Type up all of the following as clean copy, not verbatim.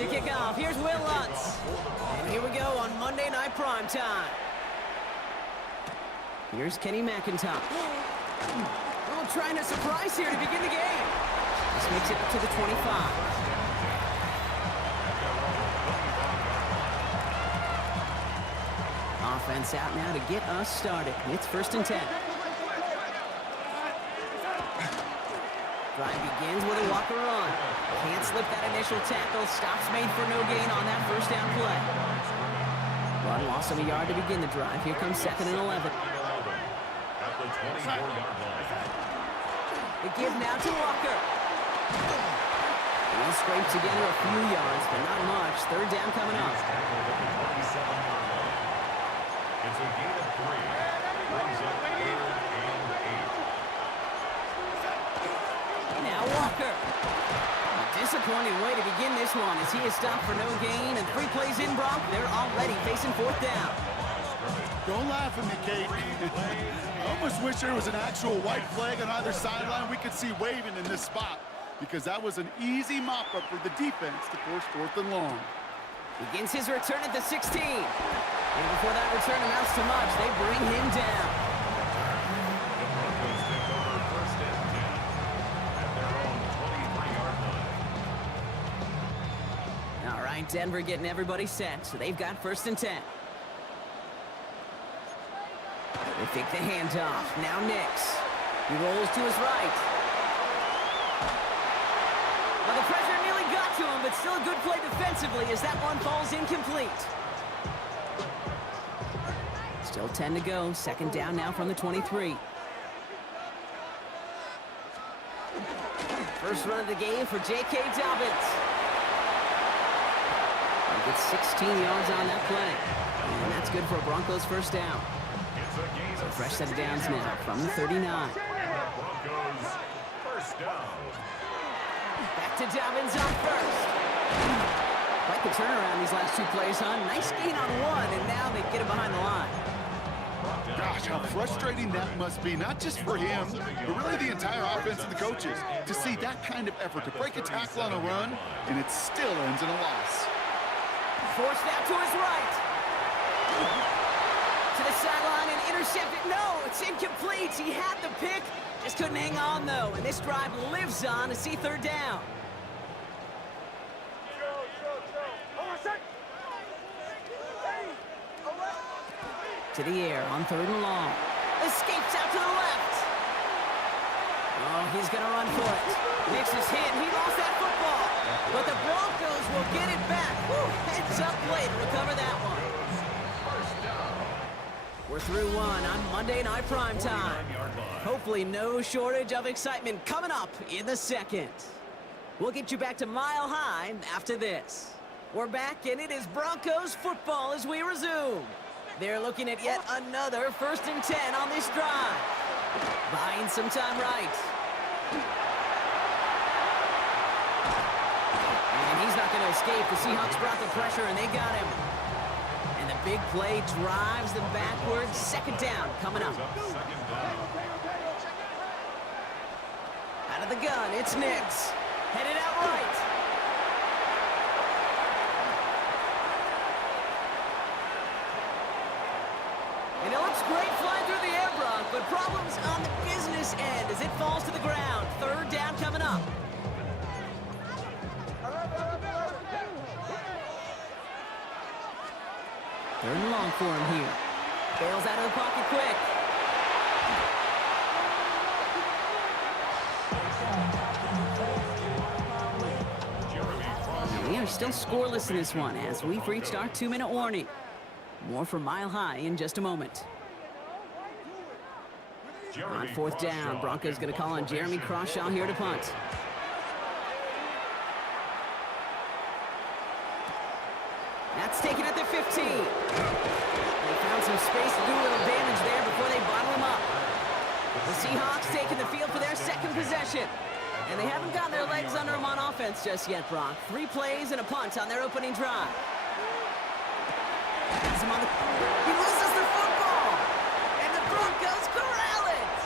To kick off, here's Will Lutz. And here we go on Monday Night Primetime. Here's Kenny McIntosh. Oh, trying to surprise here to begin the game. This makes it up to the 25. Offense out now to get us started. It's 1st and 10. Drive begins with a Walker run. Can't slip that initial tackle. Stops made for no gain on that first down play. Run loss of a yard to begin the drive. Here comes 2nd and 11. The give now to Walker. He'll scrape together a few yards, but not much. 3rd down coming up. It's a gain of 3. Brings up 3rd and 8. Now Walker. A disappointing way to begin this one as he is stopped for no gain, and 3 plays in, Brock. They're already facing 4th down. Don't laugh at me, Kate. I almost wish there was an actual white flag on either sideline we could see waving in this spot, because that was an easy mop-up for the defense to force 4th and long. Begins his return at the 16. And before that return amounts to much, they bring him down. The Broncos take over 1st and 10 at their own 23-yard line. All right, Denver getting everybody set, so they've got 1st and 10. They take the handoff. Now Nix. He rolls to his right. Well, the pressure nearly got to him, but still a good play defensively as that one falls incomplete. Still 10 to go. 2nd down now from the 23. First run of the game for J.K. Dobbins. He gets 16 yards on that play. And that's good for a Broncos 1st down. So fresh set of downs now from the 39. Broncos 1st down. Back to Dobbins on 1st. Quite the turnaround these last 2 plays, huh? Nice gain on 1, and now they get him behind the line. Gosh, how frustrating that must be, not just for him, but really the entire offense and the coaches, to see that kind of effort, to break a tackle on a run, and it still ends in a loss. Forced out to his right. To the sideline and intercepted. No, it's incomplete. He had the pick. Just couldn't hang on, though. And this drive lives on to see third down. To the air on third and long. Escapes out to the left. Oh, he's going to run for it. Makes his hit. He lost that football. But the Broncos will get it back. Woo, heads up play to recover that one. We're through one on Monday Night Primetime. Hopefully no shortage of excitement coming up in the second. We'll get you back to Mile High after this. We're back, and it is Broncos football as we resume. They're looking at yet another 1st and 10 on this drive. Buying some time right. And he's not going to escape. The Seahawks brought the pressure, and they got him. And the big play drives them backwards. 2nd down coming up. Out of the gun, it's Nix. Headed out right. And it looks great flying through the air, Brock, but problems on the business end as it falls to the ground. 3rd down coming up. Third and long for him here. Bails out of the pocket quick. We are still scoreless in this one as we've reached our 2-minute warning. More from Mile High in just a moment. On 4th down, Broncos going to call on Jeremy Crawshaw here to punt. That's taken at the 15. They found some space to do a little damage there before they bottle him up. The Seahawks taking the field for their 2nd possession. And they haven't gotten their legs under them on offense just yet, Brock. 3 plays and a punt on their opening drive. He loses the football, and the Broncos corral it.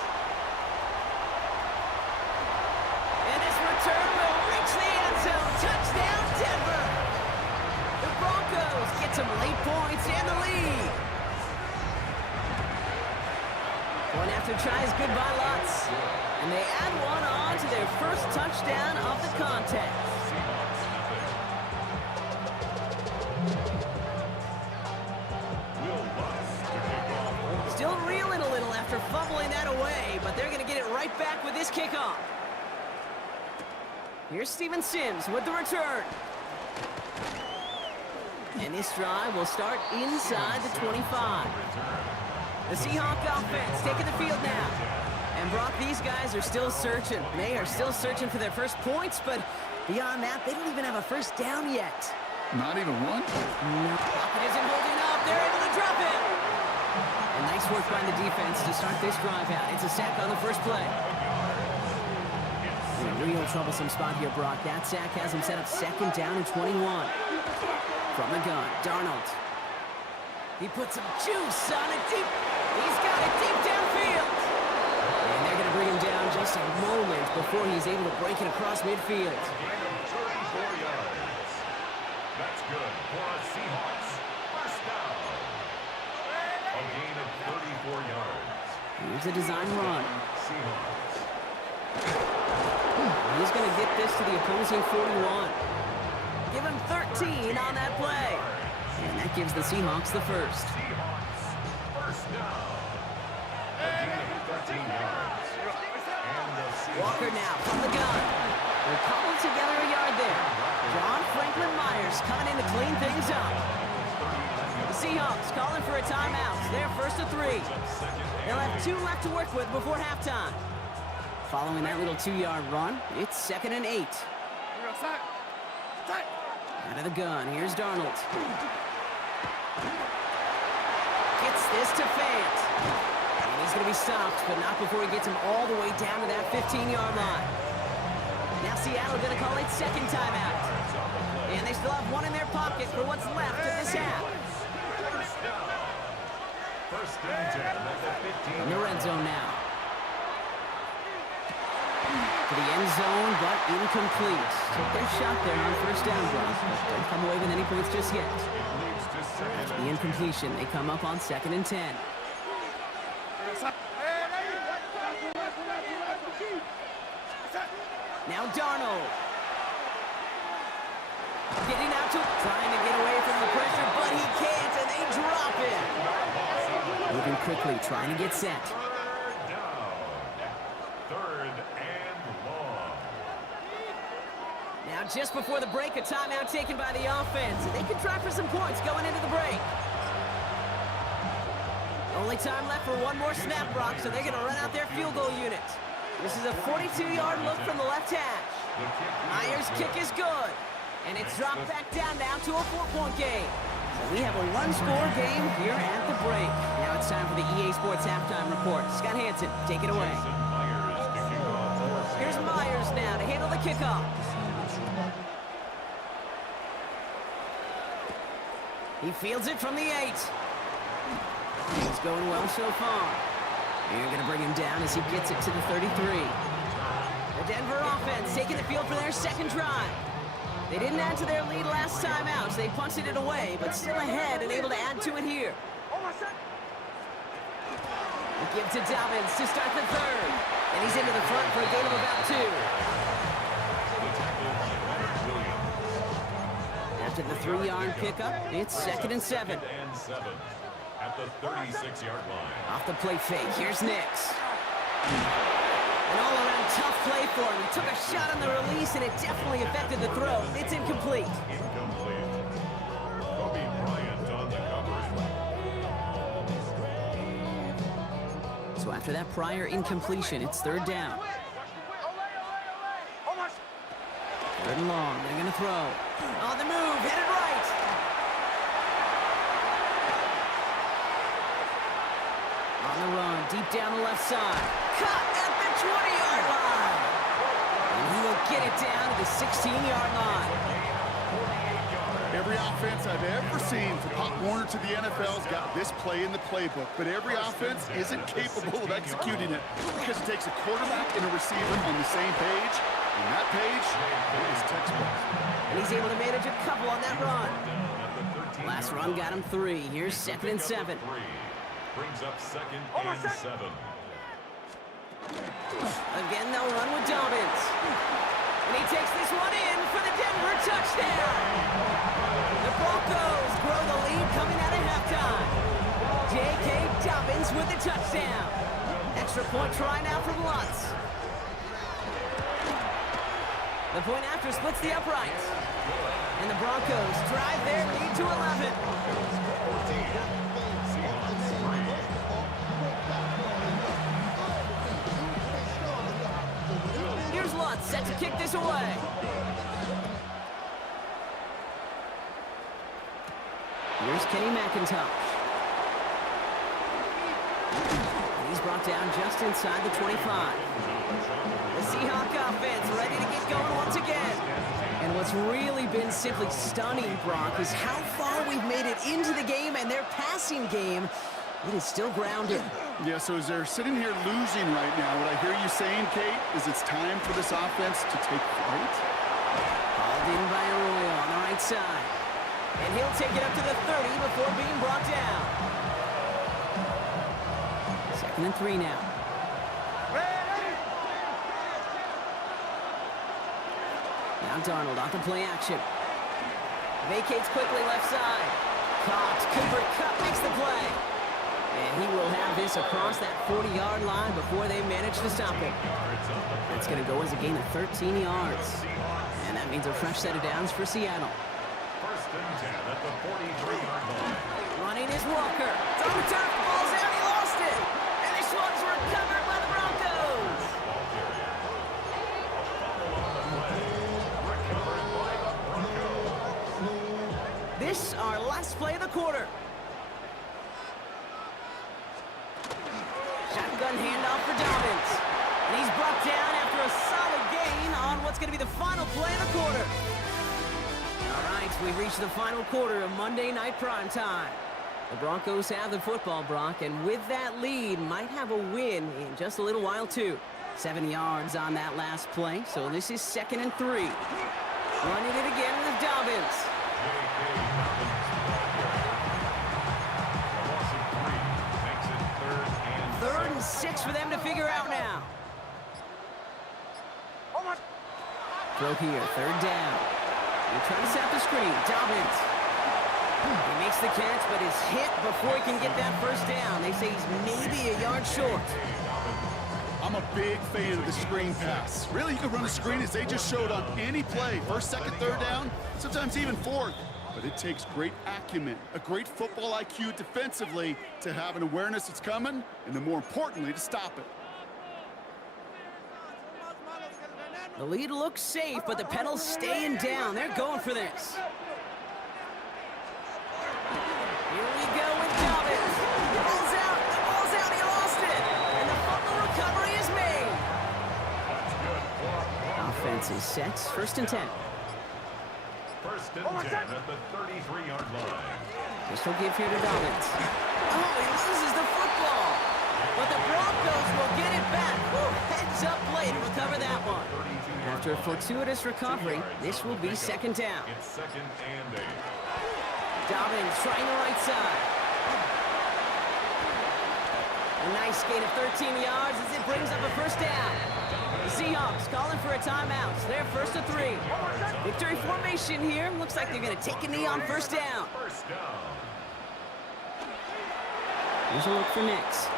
And his return will reach the end zone. Touchdown, Denver. The Broncos get some late points and the lead. Going after tries good by Lutz, and they add one on to their 1st touchdown of the contest. Still reeling a little after fumbling that away, but they're going to get it right back with this kickoff. Here's Steven Sims with the return. And this drive will start inside the 25. The Seahawk offense taking the field now. And Brock, these guys are still searching. They are still searching for their first points, but beyond that, they don't even have a 1st down yet. Not even one? No. Pocket isn't holding up. They're able to drop it. And nice work by the defense to start this drive out. It's a sack on the 1st play. In a real troublesome spot here, Brock. That sack has him set up 2nd down and 21. From the gun, Darnold. He puts some juice on it deep. He's got it deep downfield. And they're going to bring him down just a moment before he's able to break it across midfield. 34 yards. That's good for our Seahawks. 1st down. A gain of 34 yards. Here's a design run. Seahawks. He's going to get this to the opposing 41. Give him 13 on that play. And that gives the Seahawks the 1st. Seahawks. 1st down. A gain of 13 yards. And the Seahawks. Walker now from the gun. They're calling together a yard there. John Franklin Myers coming in to clean things up. The Seahawks calling for a timeout. They're 1st and 3. They'll have 2 left to work with before halftime. Following that little 2-yard run, it's 2nd and 8. Out of the gun, here's Darnold. Gets this to Fant. And he's going to be stopped, but not before he gets him all the way down to that 15-yard line. Now Seattle going to call it 2nd timeout. And they still have 1 in their pocket for what's left of this half. First and 10 at the 15. In the red zone now. To the end zone, but incomplete. Took their shot there on first down, Brock, but don't come away with any points just yet. It leads to second. After the incompletion, they come up on 2nd and 10. Now Darnold. Getting out to trying to get away from the pressure, but he can't, and they drop it. Moving quickly, trying to get set. Third down. Third and long. Now just before the break, a timeout taken by the offense. They can try for some points going into the break. Only time left for one more snap, Brock, so they're going to run out their field goal unit. This is a 42-yard look from the left hash. Myers' kick is good. And it's dropped back down now to a 4-point game. So we have a one-score game here at the break. Now it's time for the EA Sports Halftime Report. Scott Hanson, take it away. Myers kicking off. Here's Myers now to handle the kickoff. He fields it from the 8. He's going well so far. You're going to bring him down as he gets it to the 33. The Denver offense taking the field for their second drive. They didn't add to their lead last time out, so they punted it away, but still ahead and able to add to it here. They give to Dobbins to start the third. And he's into the front for a gain of about 2. After the 3-yard pickup, it's 2nd and 7. And 7 at the 36-yard line. Off the play fake, here's Nix. An all-around tough play for him. He took a shot on the release, and it definitely affected the throw. It's incomplete. Incomplete. Kobe Bryant on the coverage. So after that prior incompletion, it's 3rd down. 3rd and long, they're going to throw. On the move, headed right. On the run, deep down the left side. Cut at the 20-yard line. And he will get it down to the 16-yard line. Every offense I've ever seen from Pop Warner to the NFL's got this play in the playbook, but every offense isn't capable of executing it because it takes a quarterback and a receiver on the same page, and that page is textbook. And he's able to manage a couple on that run. Last run got him 3. Here's 2nd and 7. Brings up 2nd and 7. Again, they'll run with Dobbins. And he takes this one in for the Denver touchdown. The Broncos grow the lead coming out of halftime. J.K. Dobbins with the touchdown. Extra point try now from Lutz. The point after splits the uprights. And the Broncos drive their lead to 11. Here's Lutz set to kick this away. Here's Kenny McIntosh. And he's brought down just inside the 25. The Seahawk offense ready to get going once again. And what's really been simply stunning, Brock, is how far we've made it into the game, and their passing game, it is still grounded. Yeah, so as they're sitting here losing right now, what I hear you saying, Kate, is it's time for this offense to take flight? Hauled in by Arroyo on the right side. And he'll take it up to the 30 before being brought down. 2nd and 3 now. Now Darnold off the play action. Vacates quickly left side. Caught. Cooper Kupp makes the play. And he will have this across that 40-yard line before they manage to stop him. That's going to go as a gain of 13 yards. And that means a fresh set of downs for Seattle. First and 10 at the 43-yard line. Running is Walker. It's on the turf. Ball's out. He lost it. And this one's recovered by the Broncos. This our last play of the quarter. Shotgun handoff for Dobbins. And he's brought down after a solid gain on what's going to be the final play of the quarter. All right, we've reached the final quarter of Monday Night Primetime. The Broncos have the football, Brock, and with that lead, might have a win in just a little while, too. 7 yards on that last play, so this is 2nd and 3. Running it again with Dobbins. Third and 6 for them to figure out now. Throw here, 3rd down. They're trying to set the screen. Dobbins. He makes the catch, but is hit before he can get that first down. They say he's maybe a yard short. I'm a big fan of the screen pass. Really, you can run a screen as they just showed on any play. 1st, 2nd, 3rd down, sometimes even 4th. But it takes great acumen, a great football IQ defensively to have an awareness it's coming, and then more importantly, to stop it. The lead looks safe, but the pedals staying down. They're going for this. Here we go with Dobbins. The ball's out. The ball's out. He lost it. And the fumble recovery is made. Offense is set. 1st and 10. 1st and 10 at the 33-yard line. Pistol give here to Dobbins. Oh, he loses the football. But the Broncos will get it back. Woo, heads up play to recover that one. After a fortuitous recovery, this will be 2nd down. It's 2nd and 8. Dobbins trying the right side. A nice gain of 13 yards as it brings up a 1st down. The Seahawks calling for a timeout. They're 1st and 3. Victory formation here. Looks like they're going to take a knee on 1st down. First down. Here's a look for Nix.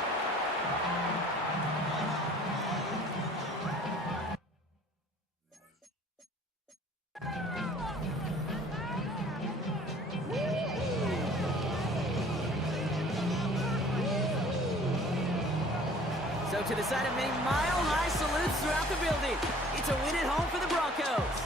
So to the side of many mile-high salutes throughout the building. It's a win at home for the Broncos.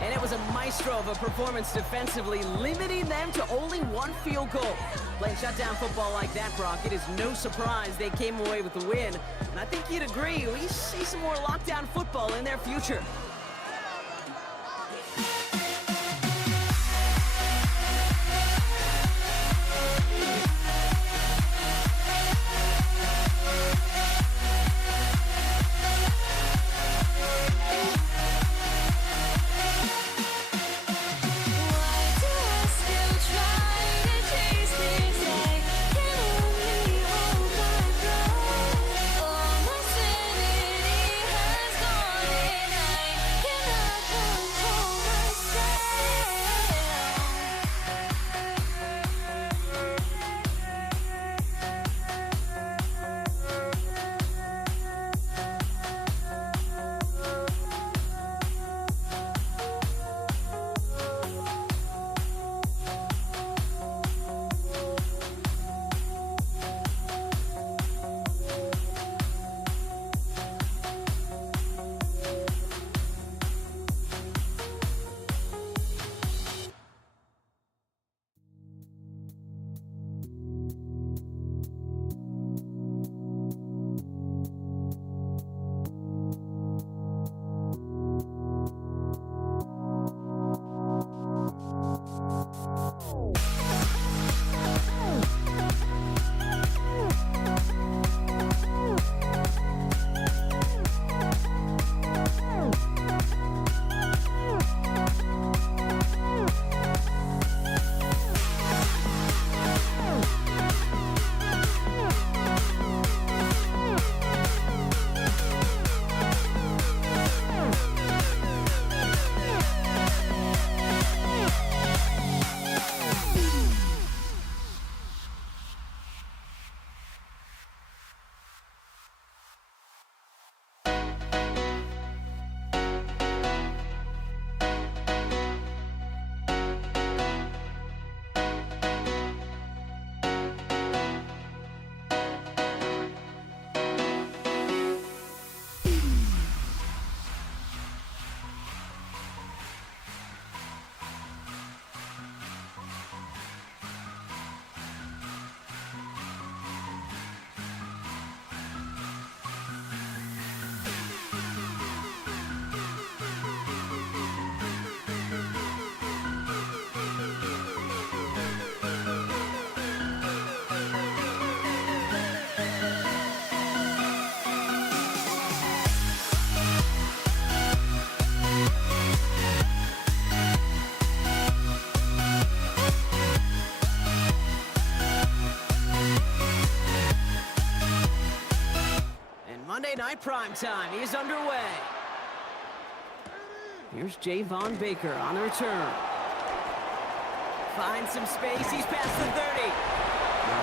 And it was a maestro of a performance defensively, limiting them to only 1 field goal. Playing shutdown football like that, Brock, it is no surprise they came away with the win. And I think you'd agree, we see some more lockdown football in their future. Night Primetime is underway. Here's Javon Baker on the return. Finds some space. He's past the 30. All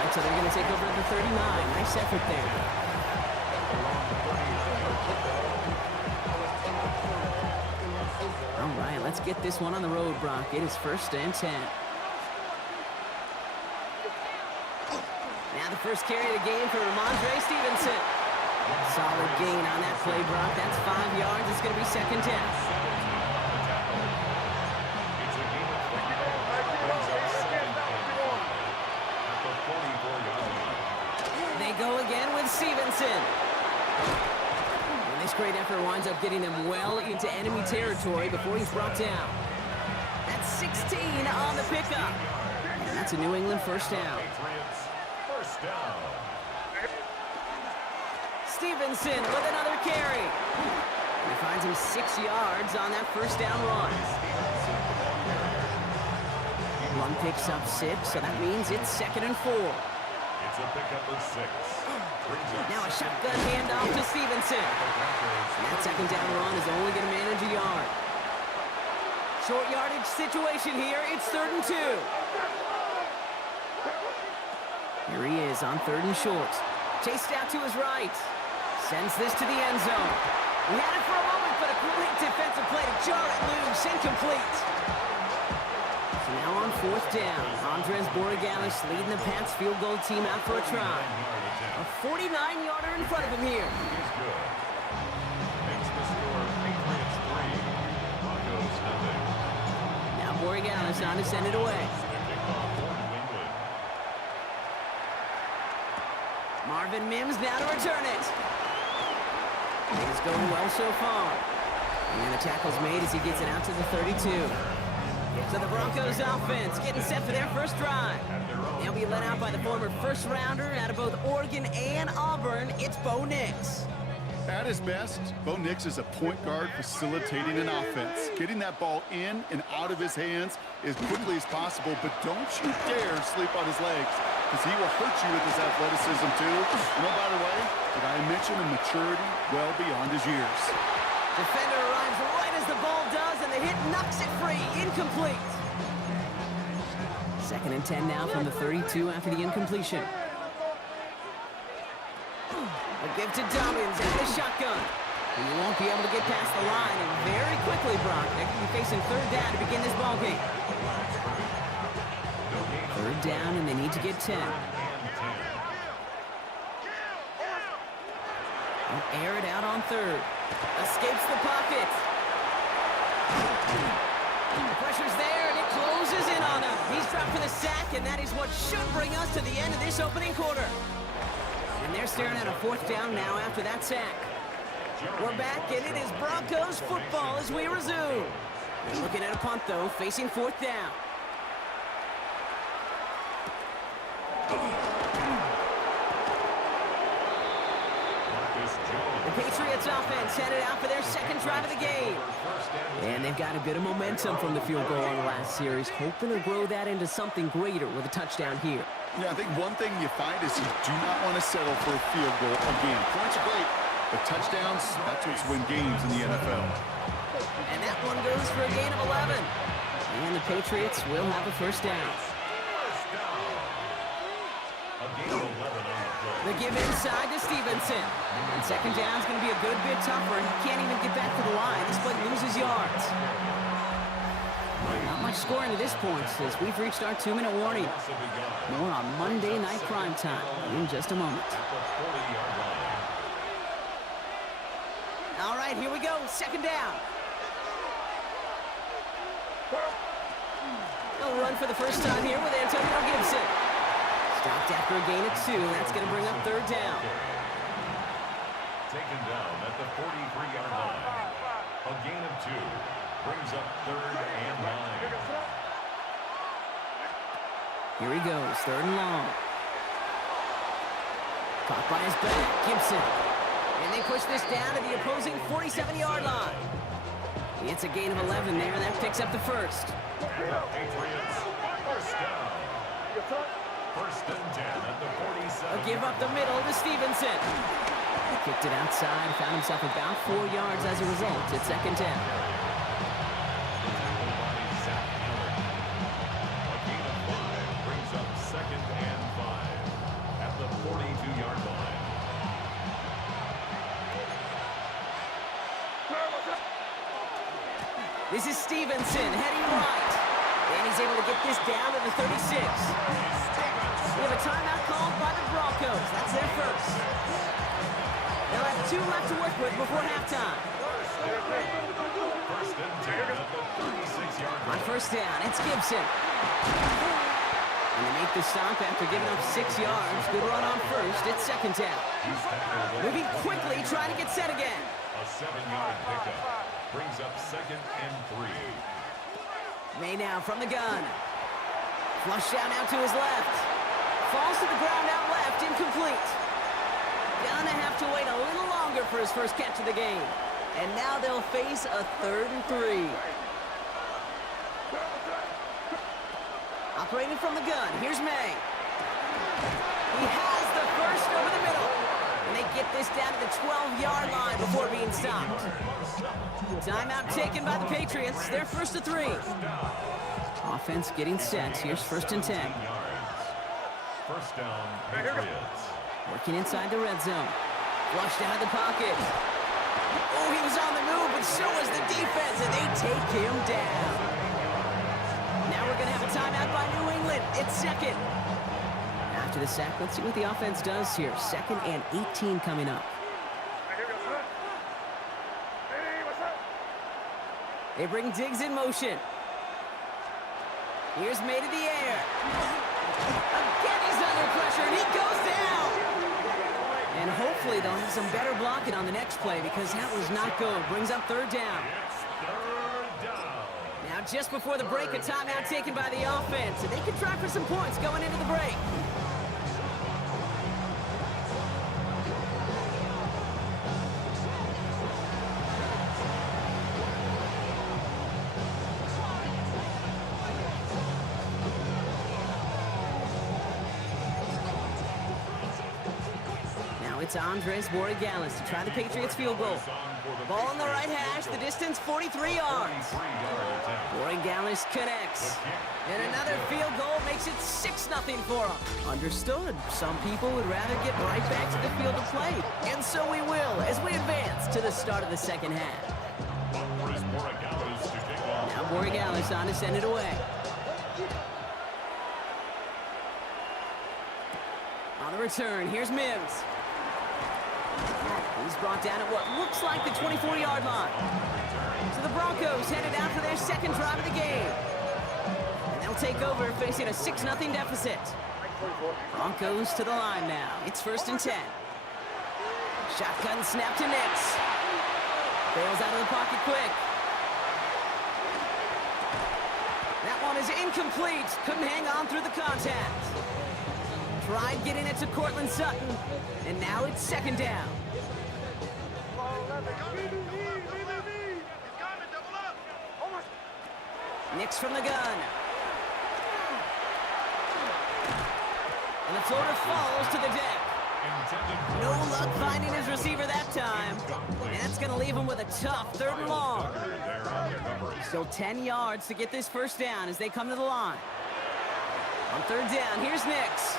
right, so they're going to take over at the 39. Nice effort there. All right, let's get this one on the road, Brock. It is 1st and 10. Now the first carry of the game for Ramondre Stevenson. Solid gain on that play, Brock. That's 5 yards. It's going to be 2nd down. They go again with Stevenson. And this great effort winds up getting them well into enemy territory before he's brought down. That's 16 on the pickup. And that's a New England 1st down. First down. Stevenson with another carry. He finds him 6 yards on that 1st down run. One picks up 6, so that means it's 2nd and 4. It's a pickup of 6. Now a shotgun handoff to Stevenson. And that 2nd down run is only going to manage a yard. Short yardage situation here. It's 3rd and 2. Here he is on 3rd and short. Chased out to his right. Sends this to the end zone. He had it for a moment, but a great defensive play to jar it loose. Incomplete. So now on 4th down, Andres Borregales leading the Pats field goal team out for a try. A 49-yarder in front of him here. He's good. Makes the score Patriots 3, Broncos nothing. Now Borregales on to send it away. Kickoff for New England. Marvin Mims now to return it. It's going well so far. And the tackle's made as he gets it out to the 32. So the Broncos offense getting set for their first drive. They'll be led out by the former first-rounder out of both Oregon and Auburn. It's Bo Nix. At his best, Bo Nix is a point guard facilitating an offense. Getting that ball in and out of his hands as quickly as possible, but don't you dare sleep on his legs, because he will hurt you with his athleticism too. And oh, by the way, did I mention a maturity well beyond his years? Defender arrives right as the ball does, and the hit knocks it free. Incomplete. 2nd and 10 now from the 32 after the incompletion. A give to Dobbins and a shotgun. And he won't be able to get past the line, and very quickly, Brock, they're going to be facing 3rd down to begin this ball game. 3rd down, and they need to get 10. They'll air it out on 3rd. Escapes the pocket. The pressure's there, and it closes in on him. He's dropped for the sack, and that is what should bring us to the end of this opening quarter. And they're staring at a 4th down now after that sack. We're back, and it is Broncos football as we resume. They're looking at a punt, though, facing 4th down. The Patriots offense headed out for their 2nd drive of the game. And they've got a bit of momentum from the field goal on the last series, hoping to grow that into something greater with a touchdown here. Yeah, I think one thing you find is you do not want to settle for a field goal again. Points are great, but touchdowns, that's what's win games in the NFL. And that one goes for a gain of 11. And the Patriots will have a 1st down. The give inside to Stevenson. And 2nd down's going to be a good bit tougher. He can't even get back to the line. This play loses yards. Not much scoring to this point as we've reached our 2-minute warning. More on Monday Night Primetime in just a moment. All right, here we go. 2nd down. They'll run for the first time here with Antonio Gibson. Stopped after a gain of 2, and that's going to bring up 3rd down. Taken down at the 43-yard line. A gain of 2 brings up 3rd and 9. Here he goes, 3rd and long. Caught by his back, Gibson. And they push this down to the opposing 47-yard line. It's a gain of 11 there, and that picks up the 1st. Patriots, 1st down. 1st and 10 at the 47. A give up the middle to Stevenson. He kicked it outside, found himself about 4 yards as a result. It's second down. A gain of 5 brings up second and 5 at the 42-yard line. This is Stevenson heading right. And he's able to get this down to the 36. We have a timeout called by the Broncos. That's their first. They'll have 2 left to work with before halftime. First and 10 at the 36-yard On line. first down, it's Gibson. And they make the stop after giving up 6 yards. Good run on first. It's second down. He's tackled Moving quickly, trying to get set again. a 7-yard pickup. Brings up second and 3. May now from the gun. Flush down out to his left. Falls to the ground out left, incomplete. Gonna have to wait a little longer for his first catch of the game. And now they'll face a 3rd and 3. Operating from the gun, here's May. He has the first over the middle. And they get this down to the 12-yard line before being stopped. Timeout taken by the Patriots. They're first to 3. Offense getting set. Here's first and 10. First down, Patriots. Working inside the red zone. Flushed out of the pocket. Oh, he was on the move, but so was the defense, and they take him down. Now we're going to have a timeout by New England. It's second. After the sack, let's see what the offense does here. Second and 18 coming up. They bring Diggs in motion. Here's May to the air. Again, he's under pressure, and he goes down. And hopefully they'll have some better blocking on the next play because that was not good. Brings up 3rd down. It's 3rd down. Now just before the break, a timeout taken by the offense. And they can try for some points going into the break. It's Andres Borregales to try the Patriots field goal. Ball on the right hash, the distance 43 yards. Borregales connects. And another field goal makes it 6-0 for them. Understood. Some people would rather get right back to the field of play. And so we will as we advance to the start of the second half. Now Borregales on to send it away. On the return, here's Mims. He's brought down at what looks like the 24-yard line. So the Broncos headed out for their second drive of the game. And they'll take over facing a 6-0 deficit. Broncos to the line now. It's first and 10. Shotgun snap to Nix. Bails out of the pocket quick. That one is incomplete. Couldn't hang on through the contact. Tried getting it to Cortland Sutton. And now it's second down. Nix from the gun. And the floater falls to the deck. No luck finding his receiver that time. And that's going to leave him with a tough 3rd and long. Still 10 yards to get this first down as they come to the line. On 3rd down, here's Nix.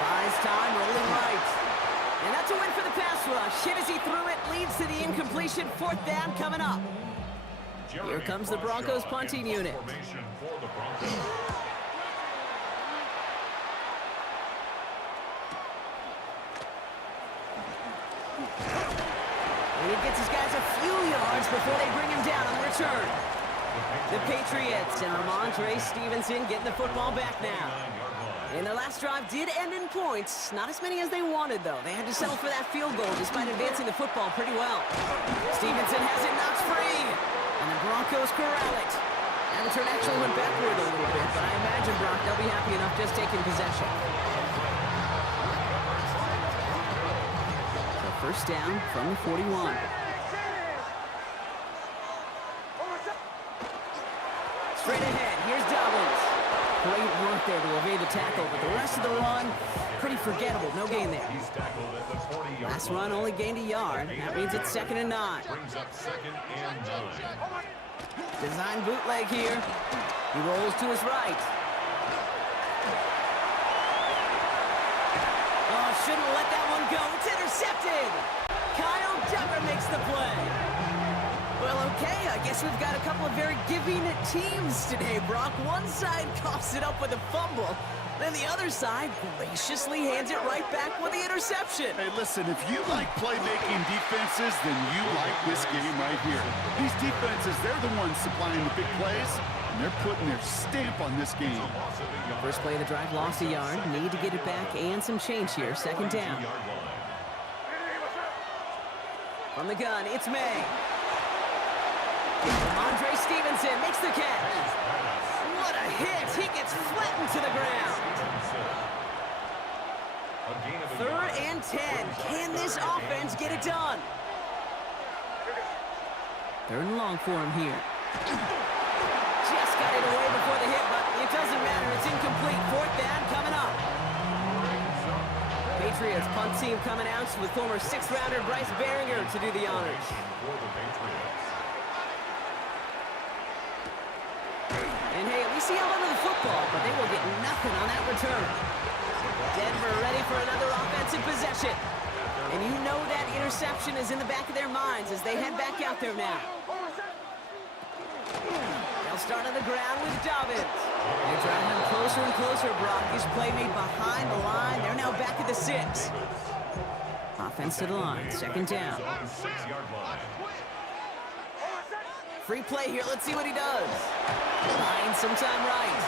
Buys time, rolling right. And that's a win for the pass rush. Hit as he threw it, leads to the incompletion. 4th down coming up. Here comes the Broncos punting unit. And he gets his guys a few yards before they bring him down on the return. The Patriots and Ramondre Stevenson getting the football back now. And their last drive did end in points. Not as many as they wanted, though. They had to settle for that field goal despite advancing the football pretty well. Stevenson has it knocked free. And the Broncos corral it. That return actually went backward a little bit, but I imagine, Brock, they'll be happy enough just taking possession. So first down from the 41. Straight ahead, here's Dobbins. Great work there to evade the tackle, but the rest of the run, pretty forgettable. No gain there. He's tackled at the 40-yard Last line. run only gained a yard. That means it's 2nd and 9. Brings up 2nd and 9. Design bootleg here. He rolls to his right. Oh, shouldn't let that one go. It's intercepted. Kyle Duggar makes the play. Well, okay, I guess we've got a couple of very giving teams today, Brock. One side coughs it up with a fumble, then the other side graciously hands it right back with the interception. Hey, listen, if you like playmaking defenses, then you like this game right here. These defenses, they're the ones supplying the big plays, and they're putting their stamp on this game. First play of the drive, lost a yard. Need to get it back and some change here. 2nd down. From the gun, it's May. Andre Stevenson makes the catch. What a hit! He gets flattened to the ground. 3rd and 10. Can this offense get it done? 3rd and long for him here. Just got it away before the hit, but it doesn't matter. It's incomplete. 4th down coming up. Patriots punt team coming out with former 6th-rounder Bryce Baringer to do the honors. And hey, we see how under the football, but they will get nothing on that return. Denver ready for another offensive possession. And you know that interception is in the back of their minds as they head back out there now. They'll start on the ground with Dobbins. They're driving him closer and closer, Brock. His play made behind the line. They're now back at the 6. Offense to the line, 2nd down. 6-yard line. Free play here. Let's see what he does. Finds some time right.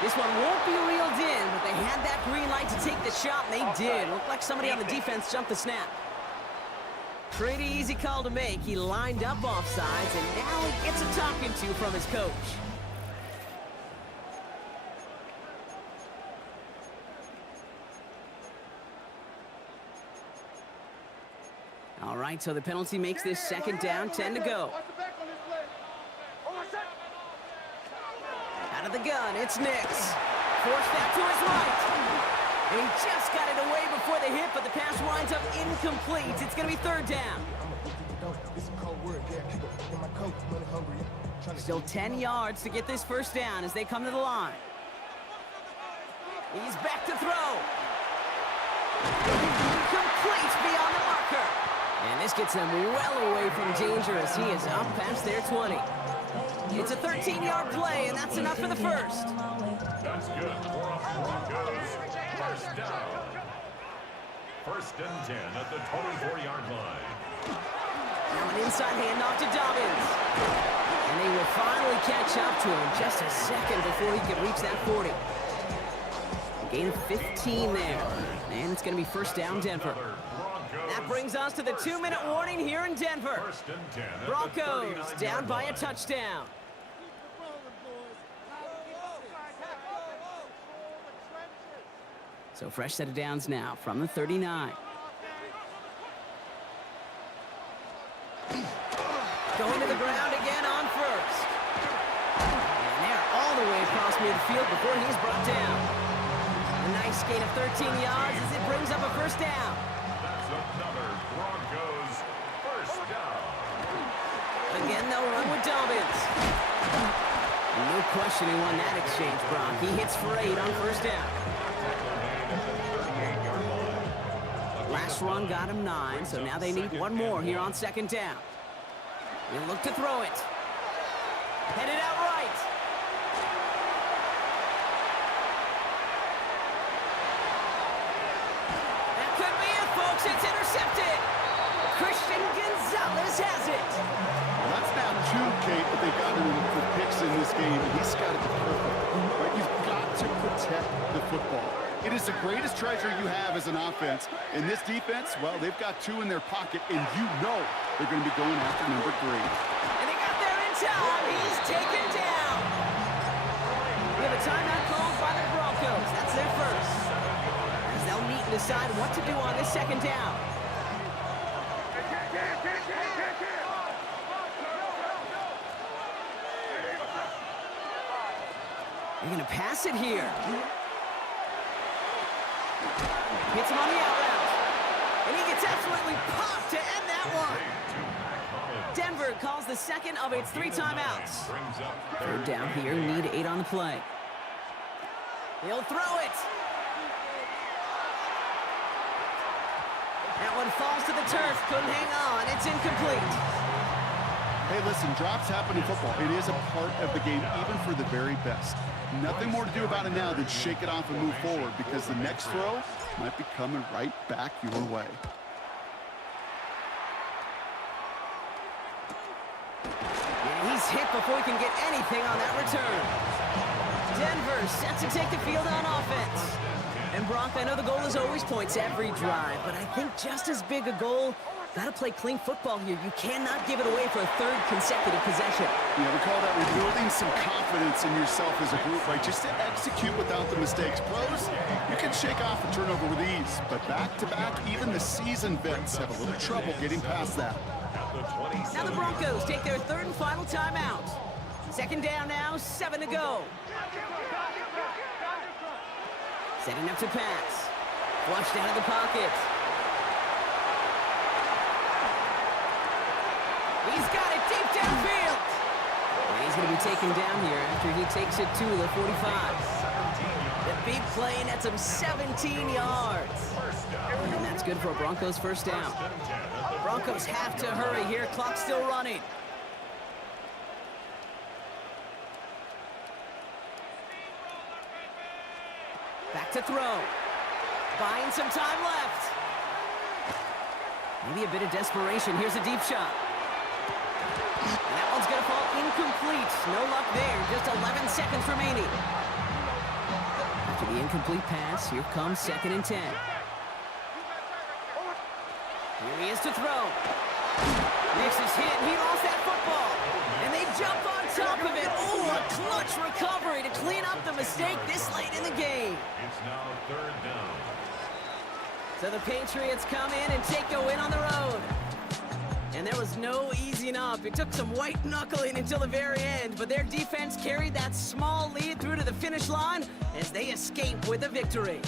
This one won't be reeled in, but they had that green light to take the shot, and they did. Looked like somebody on the defense jumped the snap. Pretty easy call to make. He lined up offsides, and now he gets a talking to from his coach. All right, so the penalty makes this 2nd down, 10 to go. Out of the gun, it's Nix. Forced out to his right. And he just got it away before the hit, but the pass winds up incomplete. It's going to be 3rd down. Still 10 yards to get this 1st down as they come to the line. He's back to throw. Complete beyond the marker. And this gets them well away from danger as he is up past their 20. It's a 13-yard play, and that's enough for the 1st. That's good for a Broncos 1st down. 1st and 10 at the 24-yard line. Now an inside handoff to Dobbins. And they will finally catch up to him just a second before he can reach that 40. A gain of 15 there. And it's going to be 1st down, Denver. That brings us to the 2-minute warning here in Denver. 1st and 10 at the Broncos 39-yard down by a line. touchdown. So fresh set of downs now from the 39. Going to the ground again on 1st. And they're all the way across midfield before he's brought down. A nice gain of 13 yards as it brings up a 1st down. That's another Broncos 1st down. Again, they'll run with Dobbins. No question he won that exchange, Brock. He hits for 8 on 1st down. Last run got him 9, so now they need one more here on 2nd down. He'll look to throw it. Headed out right. That could be it, folks. It's intercepted. Christian Gonzalez has it. Well, that's now 2, Kate, but they've got him for picks in this game, and he's got to be perfect. Right? You've got to protect the football. It is the greatest treasure you have as an offense. In this defense, well, they've got 2 in their pocket, and you know they're going to be going after number 3. And they got there in time. He's taken down. We have a timeout called by the Broncos. That's their 1st. As they'll meet and decide what to do on this 2nd down. They're going to pass it here. Hits him on the out route. And he gets absolutely popped to end that one. Denver calls the second of its 3 timeouts. Third down here, need 8 on the play. He'll throw it. That one falls to the turf, couldn't hang on, it's incomplete. Hey, listen, drops happen in football. It is a part of the game, even for the very best. Nothing more to do about it now than shake it off and move forward, because the next throw might be coming right back your way. And he's hit before he can get anything on that return. Denver set to take the field on offense. And Brock, I know the goal is always points every drive, but I think just as big a goal, gotta play clean football here. You cannot give it away for a 3rd consecutive possession. Yeah, we call that rebuilding some confidence in yourself as a group, right? Just to execute without the mistakes. Pros, you can shake off a turnover with ease, but back-to-back, even the seasoned vets have a little trouble getting past that. Now the Broncos take their 3rd and final timeout. 2nd down now, 7 to go. Setting up to pass. Flushed out of the pocket. He's got it deep downfield. And he's going to be taken down here after he takes it to the 45. The big play nets him 17 yards. And that's good for a Broncos first down. Broncos have to hurry here. Clock's still running. Back to throw. Buying some time left. Maybe a bit of desperation. Here's a deep shot. And that one's going to fall incomplete. No luck there. Just 11 seconds remaining. After the incomplete pass, here comes 2nd and 10. Here he is to throw. Nix is hit. He lost that football. And they jump on top of it. Oh, a clutch recovery to clean up the mistake this late in the game. It's now 3rd down. So the Patriots come in and take the win on the road. And there was no easing up. It took some white knuckling until the very end, but their defense carried that small lead through to the finish line as they escape with a victory.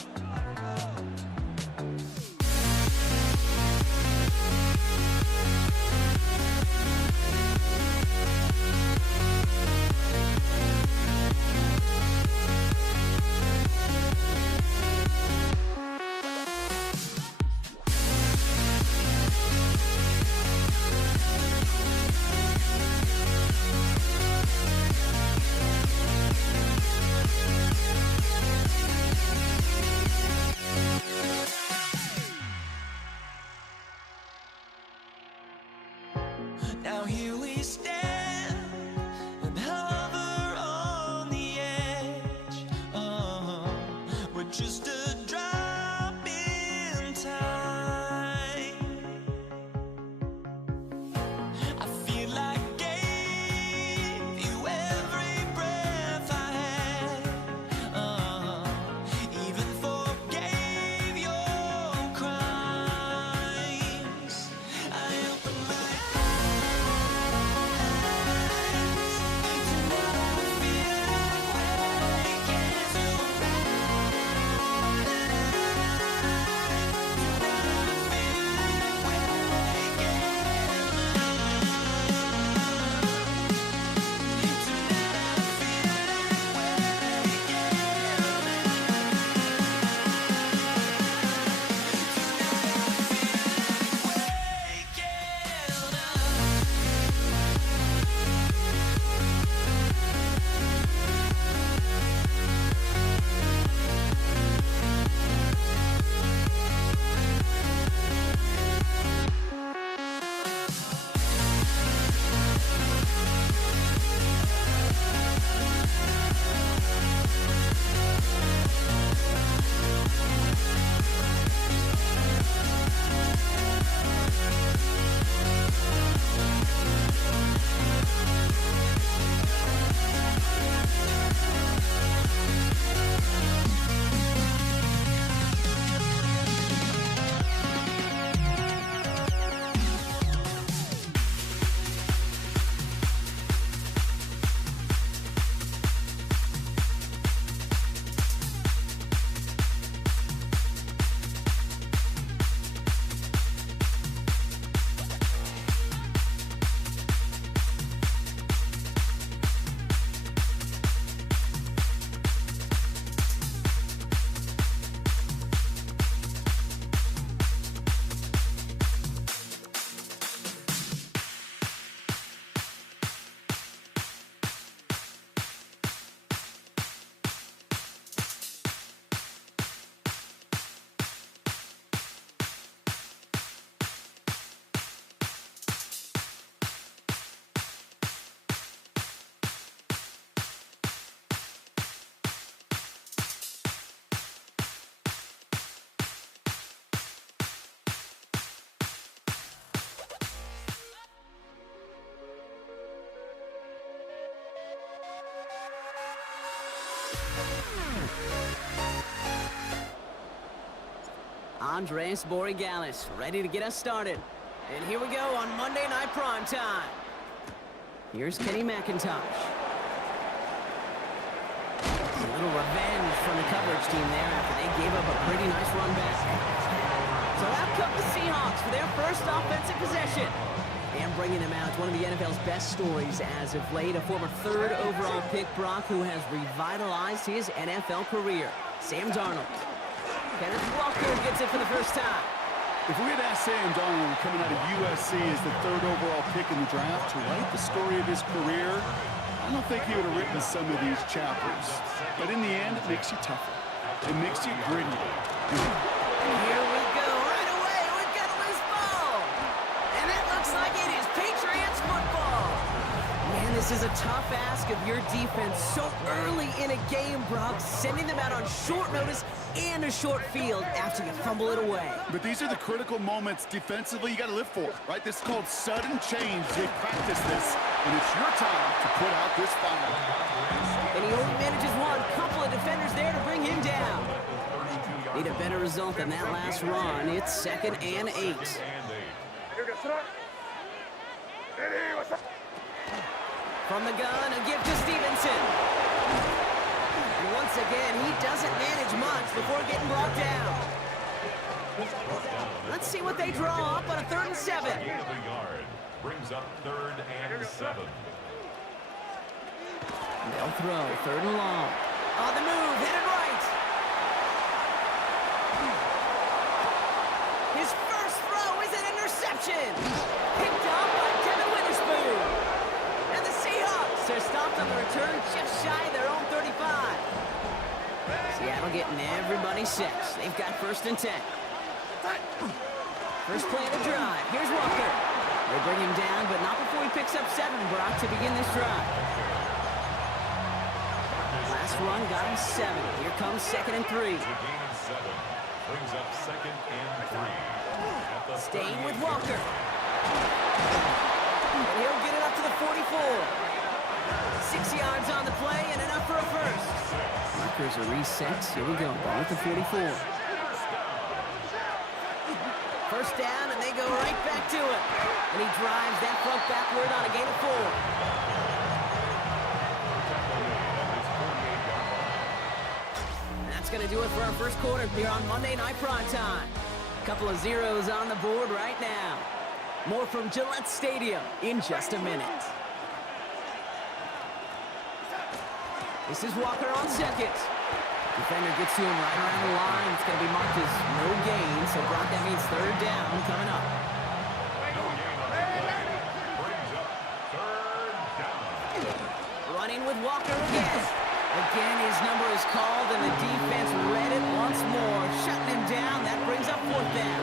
Andres Borregales, ready to get us started. And here we go on Monday Night Primetime. Here's Kenny McIntosh. A little revenge from the coverage team there after they gave up a pretty nice run back. So out come the Seahawks for their first offensive possession. And bringing them out, one of the NFL's best stories as of late, a former third overall pick, Brock, who has revitalized his NFL career. Sam Darnold. Kenneth Walker gets it for the first time. If we had asked Sam Darnold coming out of USC as the third overall pick in the draft to write the story of his career, I don't think he would have written some of these chapters. But in the end, it makes you tougher. It makes you grittier. Here we go. Right away, we've got a loose ball. And it looks like it is Patriots football. Man, this is a tough ask of your defense so early in a game, Brock, sending them out on short notice and a short field after you fumble it away. But these are the critical moments defensively you got to live for, right? This is called sudden change. They practice this, and it's your time to put out this fire. And he only manages one. Couple of defenders there to bring him down. Need a better result than that last run. It's 2nd and 8. From the gun, a gift to Stevenson. And once again, he doesn't manage much before getting brought down. Let's see what they draw up on a 3rd and 7. Brings up 3rd and 7. They'll throw 3rd and long. On the move, headed right. His first throw is an interception. Picked up by Kevin Witherspoon. And the Seahawks are stopped on the return just shy of their own 35. Seattle getting everybody set. They've got 1st and 10. First play of the drive. Here's Walker. They bring him down, but not before he picks up 7, Brock, to begin this drive. Last run got him 7. Here comes 2nd and 3. Gain of 7. Brings up 2nd and 3. Staying with Walker. And he'll get it up to the 44. 6 yards on the play and enough for a first. Markers are reset. Here we go. Ball at the 44. First down, and they go right back to it. And he drives that front backward on a gain of 4. And that's going to do it for our first quarter here on Monday Night Primetime. Couple of zeros on the board right now. More from Gillette Stadium in just a minute. This is Walker on 2nd. Defender gets to him right around the line. It's going to be marked as no gain, so Brock, that means 3rd down coming up. No gain on the play. Brings up 3rd down. Running with Walker again. Again, his number is called, and the defense read it once more, shutting him down. That brings up 4th down.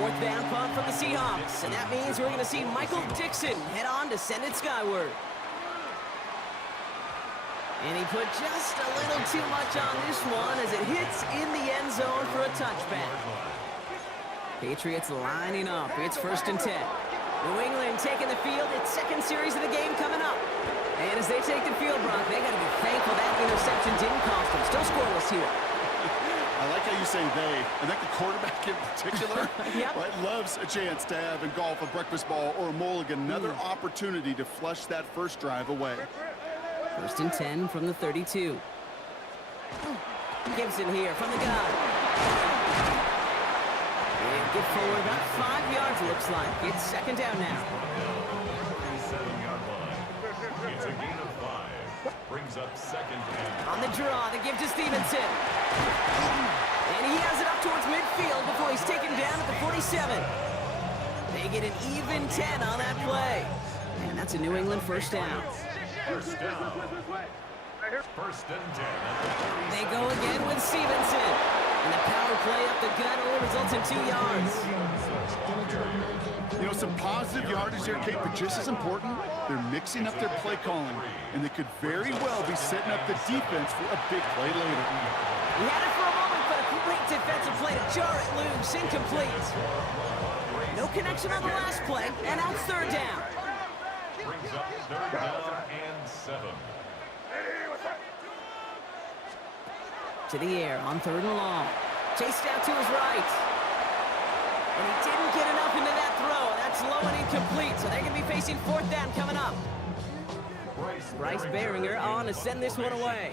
4th down punt from the Seahawks, and that means we're going to see Michael Dixon head on to send it skyward. And he put just a little too much on this one as it hits in the end zone for a touchback. Patriots lining up. It's 1st and 10. New England taking the field. It's 2nd series of the game coming up. And as they take the field, Brock, they got to be thankful that interception didn't cost them. Still scoreless here. I like how you say they. I think the quarterback in particular Yep. right, loves a chance to have in golf a breakfast ball or a mulligan, another opportunity to flush that first drive away. 1st and 10 from the 32. Gibson here from the gun. And get forward about 5 yards, looks like. It's 2nd down now. 7-yard line. It's a gain of 5. Brings up 2nd and On the draw, the give to Stevenson. And he has it up towards midfield before he's taken down at the 47. They get an even 10 on that play. And that's a New England 1st down. 1st down. 1st and 10 at the 37. They go again with Stevenson. And the power play up the gut only results in 2 yards. You know, some positive yardage here, Kate, but just as important, they're mixing up their play calling, and they could very well be setting up the defense for a big play later. He had it for a moment, but a great defensive play to jar it loose. Incomplete. No connection on the last play, and now it's 3rd down. Brings up 3rd down and 7. To the air on 3rd and long. chased out to his right. And he didn't get enough into that throw. That's low and incomplete, so they're going to be facing fourth down coming up. Bryce Baringer on to send this one away.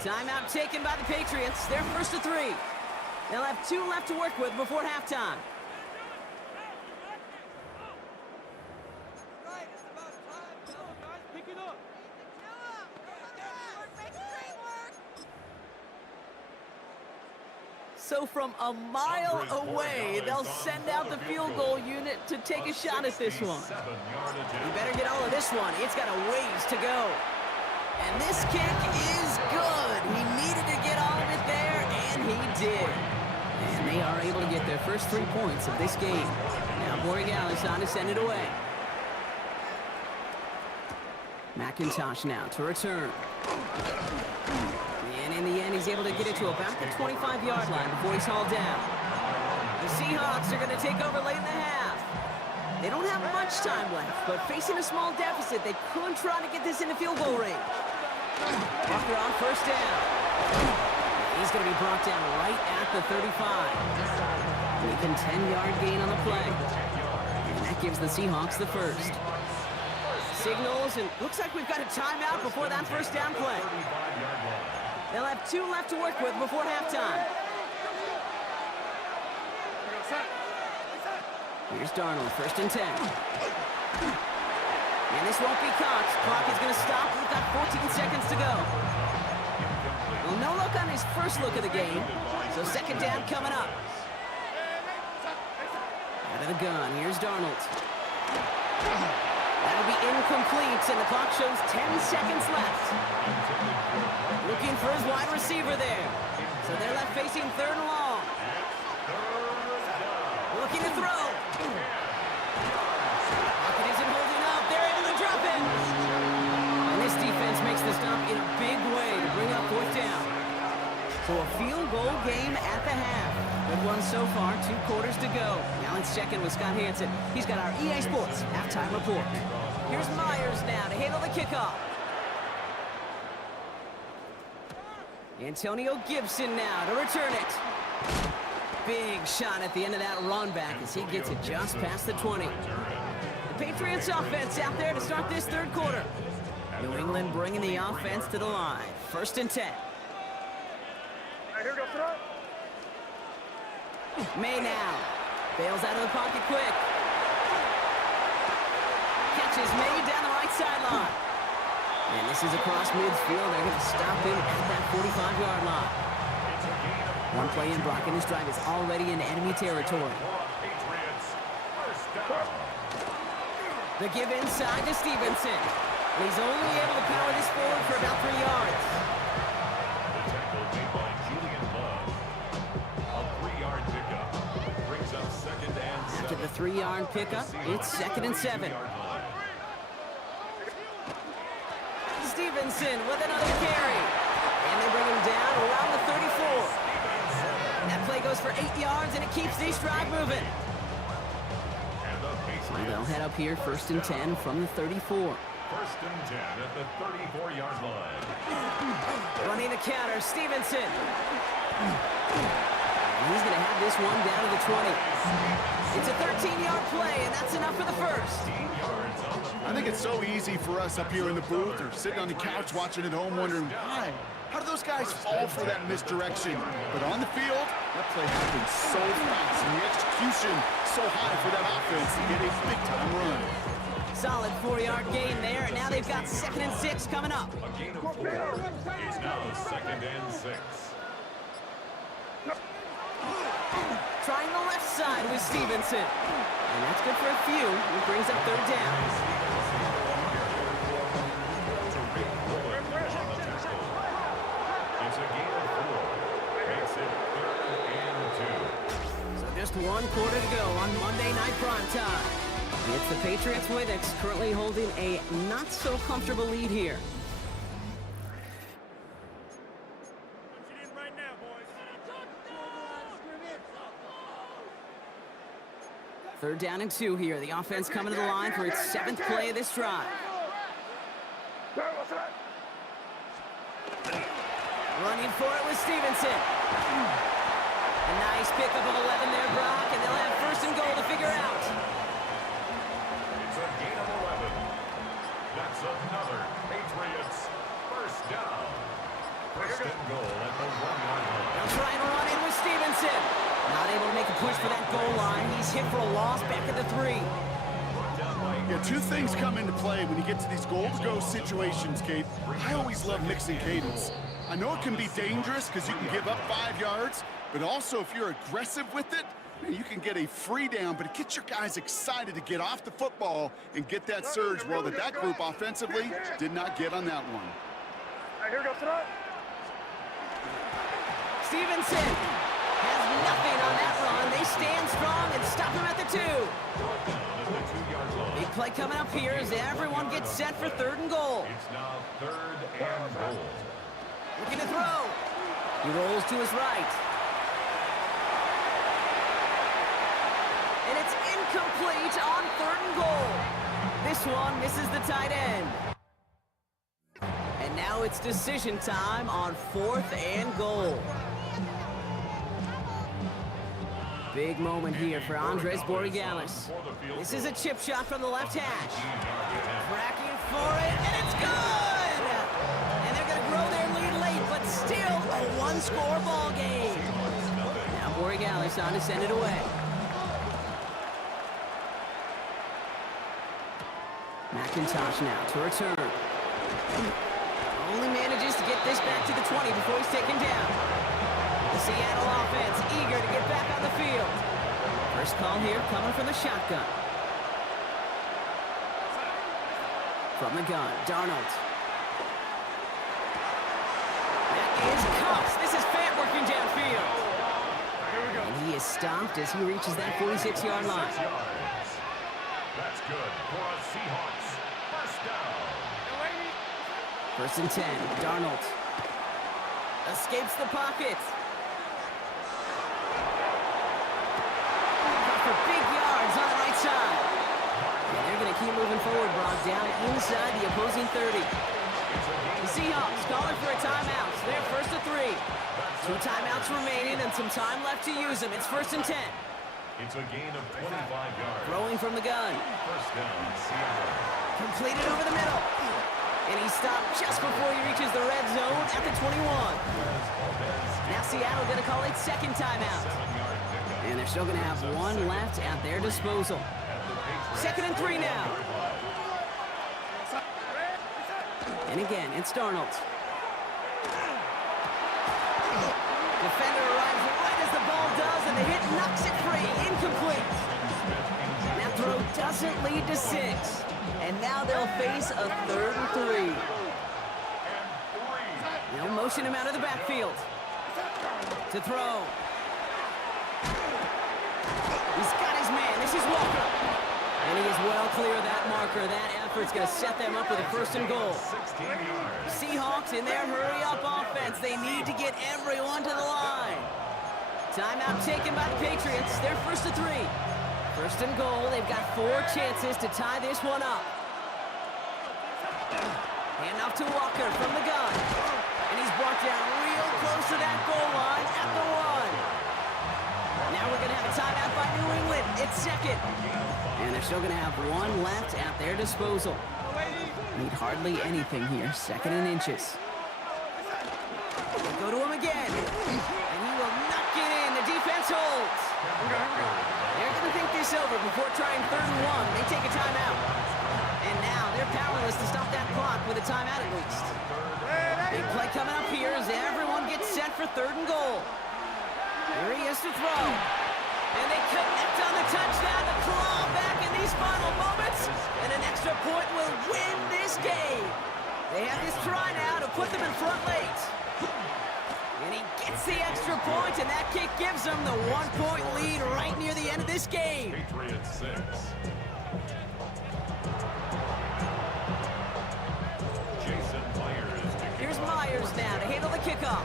Timeout taken by the Patriots. They're first to 3. They'll have 2 left to work with before halftime. So from a mile away, they'll send out the field goal unit to take a shot at this one. You better get all of this one. It's got a ways to go. And this kick is good. He needed to get all of it there, and he did. And they are able to get their first 3 points of this game. Now Borregales on to send it away. McIntosh now to return. And in the end, he's able to get it to about the 25-yard line before he's hauled down. The Seahawks are going to take over late in the half. They don't have much time left, but facing a small deficit, they could try to get this into field goal range. Walker on first down. He's going to be brought down right at the 35. Making 10-yard gain on the play. And that gives the Seahawks the first. Signals, and looks like we've got a timeout before that first down play. They'll have 2 left to work with before halftime. Here's Darnold, first and 10. And this won't be caught. Clock is going to stop. We've got 14 seconds to go. Well, no look on his first look of the game. So second down coming up. Out of the gun, here's Darnold. That'll be incomplete, and the clock shows 10 seconds left. Looking for his wide receiver there. So they're left facing third and long. Looking to throw. Pocket isn't holding up. They're able to drop it. And this defense makes the stop in a big way to bring up fourth down. So a field goal game at the half. Good one so far, 2 quarters to go. Now let's check in with Scott Hansen. He's got our EA Sports halftime report. Here's Myers now to handle the kickoff. Antonio Gibson now to return it. Big shot at the end of that run back as he gets it just past the 20. The Patriots offense out there to start this third quarter. New England bringing the offense to the line. First and 10. May now. Bails out of the pocket quick. Catches May down the right sideline. And this is across midfield. They're going to stop him at that 45-yard line. One play in, blocking his drive is already in enemy territory. The give inside to Stevenson. And he's only able to power this forward for about 3 yards. After the 3-yard pickup, it's second and 7. Stevenson with another carry. And they bring him down around the 34. That play goes for 8 yards, and it keeps this drive moving. So they'll head up here, first and 10 from the 34. First and 10 at the 34-yard line. Running the counter, Stevenson. He's going to have this one down to the 20. It's a 13-yard play, and that's enough for the first. I think it's so easy for us up here in the booth or sitting on the couch watching at home wondering why. How do those guys fall for that misdirection? But on the field, that play happened so fast, and the execution so high for that offense to get a big-time run. Solid 4-yard gain there, and now they've got second and 6 coming up. A gain of 4 is now second and 6. Trying the left side with Stevenson. And that's good for a few. It brings up third down. It's a gain of 4. Makes it third and 2. So just 1 quarter to go on Monday Night Primetime. It's the Patriots way that's currently holding a not-so-comfortable lead here. Third down and 2 here. The offense coming to the line for its 7th play of this drive. Running for it with Stevenson. A nice pickup of 11 there, Brock, and they'll have first and goal to figure out. It's a gain of 11. That's another Patriots first down. First and goal at the 1-yard line. They'll try and run in with Stevenson. Not able to make a push for that goal line. He's hit for a loss back at the 3. Yeah, two things come into play when you get to these goal-to-go situations, Kate. I always love mixing cadence. I know it can be dangerous because you can give up 5 yards, but also if you're aggressive with it, you can get a free down, but it gets your guys excited to get off the football and get that surge. Well, that group offensively did not get on that one. Here we go, tonight. Stevenson has nothing on that run. They stand strong and stop him at the 2. Big play coming up here as everyone gets set for 3rd and goal. It's now 3rd and goal. Looking to throw. He rolls to his right. And it's incomplete on 3rd and goal. This one misses the tight end. And now it's decision time on 4th and goal. Big moment here for Andres Borregales. This is a chip shot from the left hash. Cracking for it, and it's good! And they're going to grow their lead late, but still a one-score ball game. Now Borregales on to send it away. McIntosh now to return. Only manages to get this back to the 20 before he's taken down. The Seattle offense eager to get back on the field. First call here coming from the shotgun. From the gun, Darnold. That is Cups. This is Fant working downfield. And he is stopped as he reaches that 46-yard line. That's good for a Seahawks first down. 1st and 10, Darnold. Escapes the pocket. For big yards on the right side. And they're going to keep moving forward, Brock, down inside the opposing 30. The Seahawks calling for a timeout. They're 1st and 3. 2 timeouts remaining and some time left to use them. It's 1st and 10. It's a gain of 25 yards. Throwing from the gun. First down, Seattle. Completed over the middle. And he stopped just before he reaches the red zone at the 21. Now Seattle going to call it 2nd timeout. And they're still going to have 1 left at their disposal. 2nd and 3 now. And again, it's Darnold. Defender arrives right as the ball does, and the hit knocks it free. Incomplete. That throw doesn't lead to 6. And now they'll face a 3rd and 3. They'll motion him out of the backfield. To throw. He's got his man. This is Walker. And he is well clear of that marker. That effort's going to set them up with a 1st and goal. Seahawks in their hurry-up offense. They need to get everyone to the line. Timeout taken by the Patriots. They're 1st and 3. 1st and goal. They've got 4 chances to tie this one up. Hand off to Walker from the gun. And he's brought down real close to that goal line at the 1. Now we're going to have a timeout by New England. It's 2nd. And they're still going to have 1 left at their disposal. Need hardly anything here. 2nd and inches. They go to him again. And he will knock it in. The defense holds. They're going to think this over before trying 3rd and 1. They take a timeout. And now they're powerless to stop that clock with a timeout at least. Big play coming up here as everyone gets set for 3rd and goal. Here he is to throw. And they connect on the touchdown to claw back in these final moments. And an extra point will win this game. They have this try now to put them in front late. And he gets the extra point, and that kick gives them the 1-point lead right near the end of this game. Patriots 6. Jason Myers. Here's Myers now to handle the kickoff.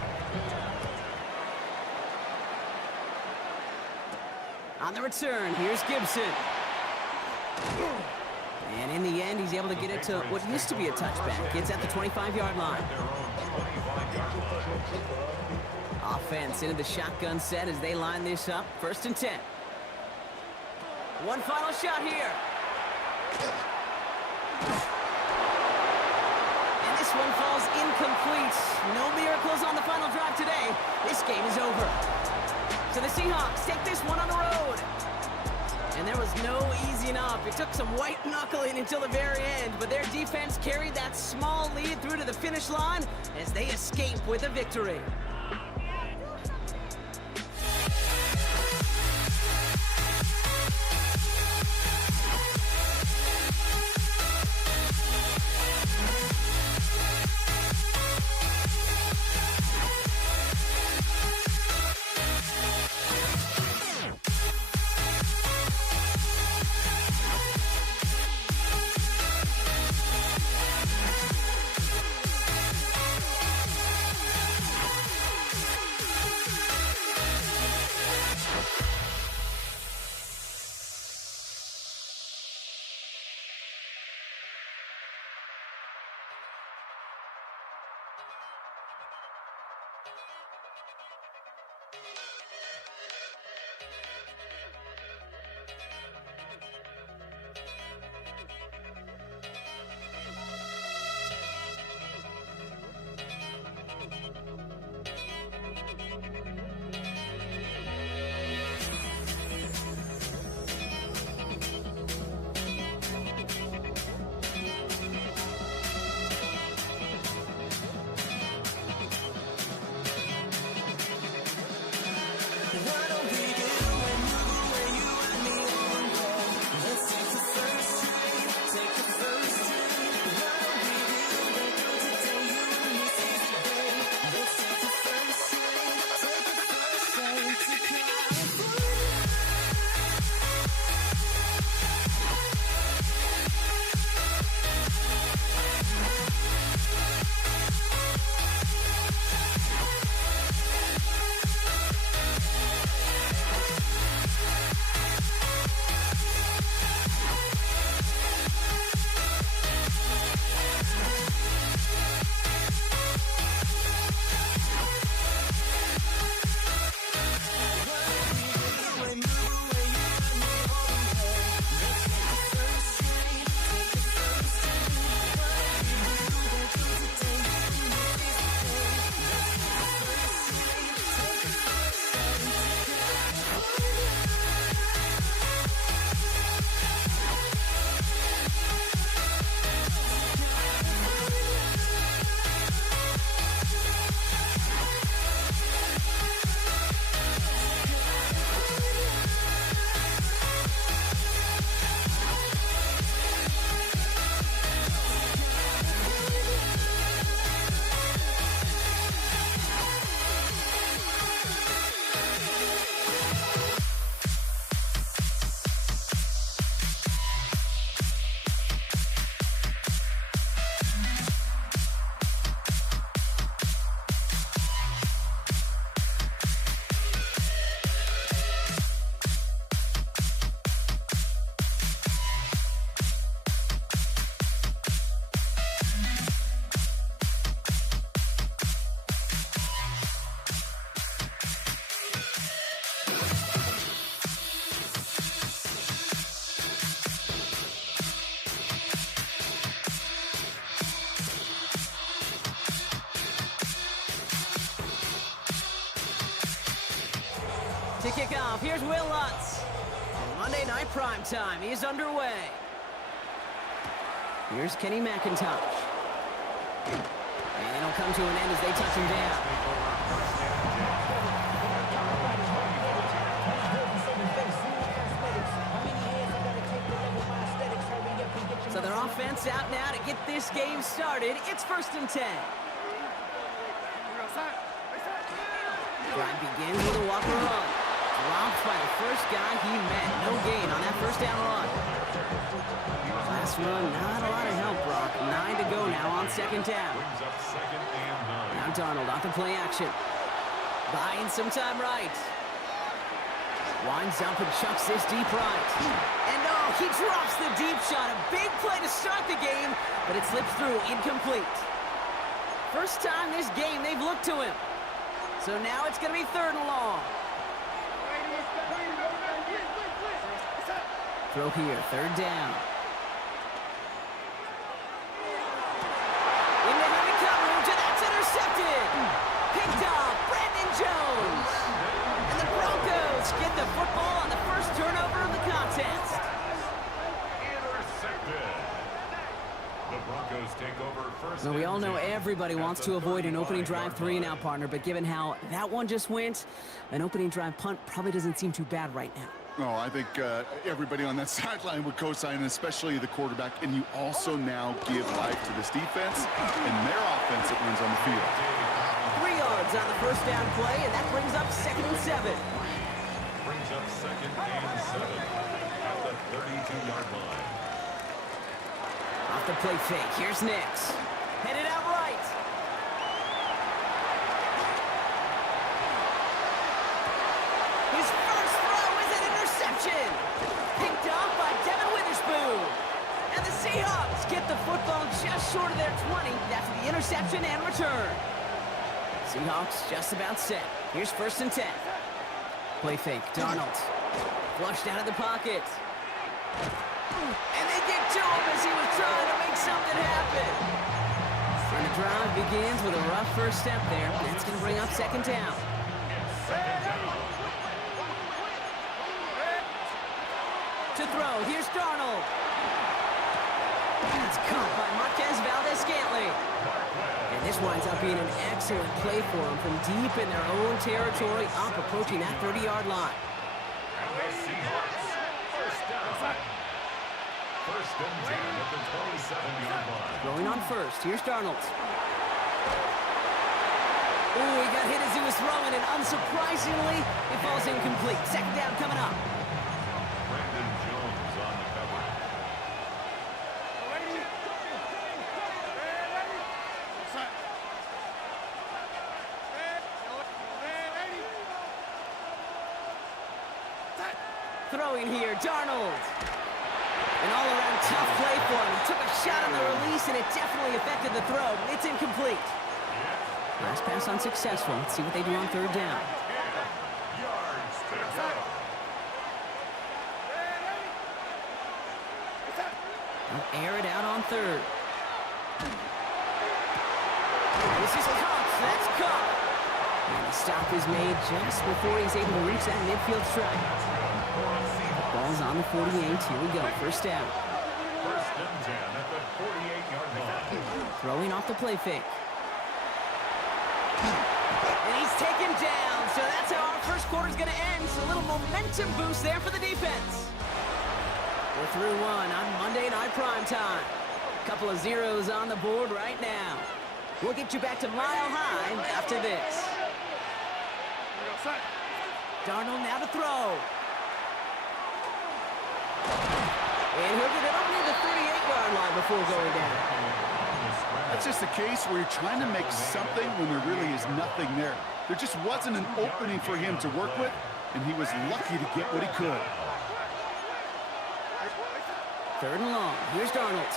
On the return, here's Gibson. And in the end, he's able to get it to what used to be a touchback. It's at the 25-yard line. Offense into the shotgun set as they line this up. 1st and 10. One final shot here. And this one falls incomplete. No miracles on the final drive today. This game is over. So the Seahawks take this one on the road. And there was no easing up. It took some white knuckling until the very end, but their defense carried that small lead through to the finish line as they escape with a victory. To kick off, here's Will Lutz. Monday Night Primetime is underway. Here's Kenny McIntosh. And it'll come to an end as they touch him down. So their offense out now to get this game started. It's 1st and 10. Drive begins with a walk run. Dropped by the first guy he met. No gain on that 1st down run. Last run, not a lot of help, Brock. 9 to go now on 2nd down. Now Darnold off the play action. Buying some time right. Winds up and chucks this deep right. And oh, he drops the deep shot. A big play to start the game, but it slips through incomplete. First time this game they've looked to him. So now it's going to be 3rd and long. Throw here, 3rd down. Into heavy coverage, and that's intercepted. Picked off, Brandon Jones. And the Broncos get the football on the first turnover of the contest. Intercepted. The Broncos take over first. Well, we all know and 10 everybody at wants the to avoid an opening 35-yard drive 3-and-out, line. partner, but given how that one just went, an opening drive punt probably doesn't seem too bad right now. No, I think everybody on that sideline would co-sign, especially the quarterback. And you also now give life to this defense and their offense that runs on the field. 3 yards on the first down play, and that brings up 2nd and 7. Brings up 2nd and 7 at the 32-yard line. Off the play fake, here's Nix. Headed out right. His first throw is an interception. Picked off by Devin Witherspoon. And the Seahawks get the football just short of their 20 after the interception and return. Seahawks just about set. Here's 1st and 10. Play fake, Darnold. Flushed out of the pocket. And they get to him as he was trying to make something happen. And the drive begins with a rough first step there. That's going to bring up 2nd down. To throw, here's Darnold. It's caught by Marquez Valdez-Scantling. And this winds up being an excellent play for him from deep in their own territory, up approaching that 30-yard line. And the Seahawks, first down. 1st and 10 at the 27-yard line. Throwing on 1st, here's Darnold. Ooh, he got hit as he was throwing, and unsurprisingly, it falls incomplete. 2nd down coming up. Brandon Jones on the cover. Throwing here, Darnold. An all-around tough play for him. He took a shot on the release, and it definitely affected the throw. It's incomplete. Last pass unsuccessful. Let's see what they do on 3rd down. 10 yards to go. They'll air it out on 3rd. This is Cox. That's Cox. And the stop is made just before he's able to reach that midfield strike. Ball's on the 48. Here we go. 1st down. 1st and 10 at the 48-yard line. Throwing off the play fake. And he's taken down. So that's how our first quarter's going to end. So a little momentum boost there for the defense. We're through one on Monday Night Primetime. Couple of zeros on the board right now. We'll get you back to Mile High after this. Darnold now to throw. And he'll get it up near the 38-yard line before going down. That's just a case where you're trying to make something when there really is nothing there. There just wasn't an opening for him to work with, and he was lucky to get what he could. 3rd and long. Here's Darnold.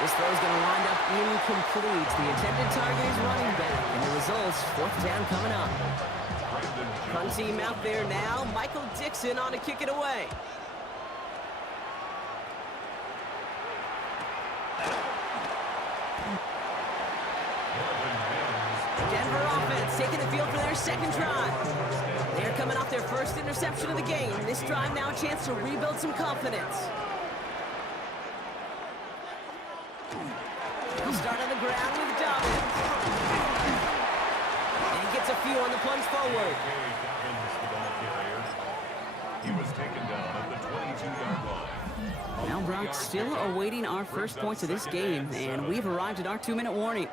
This throw's going to wind up incomplete. The intended target is running back, and the results, 4th down coming up. Punt team out there now. Michael Dixon on to kick it away. Denver offense taking the field for their 2nd drive. They're coming off their first interception of the game. This drive now a chance to rebuild some confidence. They'll start on the ground with Dobbins. And he gets a few on the plunge forward. He was taken down at the 22-yard line. Now Brock still awaiting our first points of this game, and we've arrived at our 2-minute warning.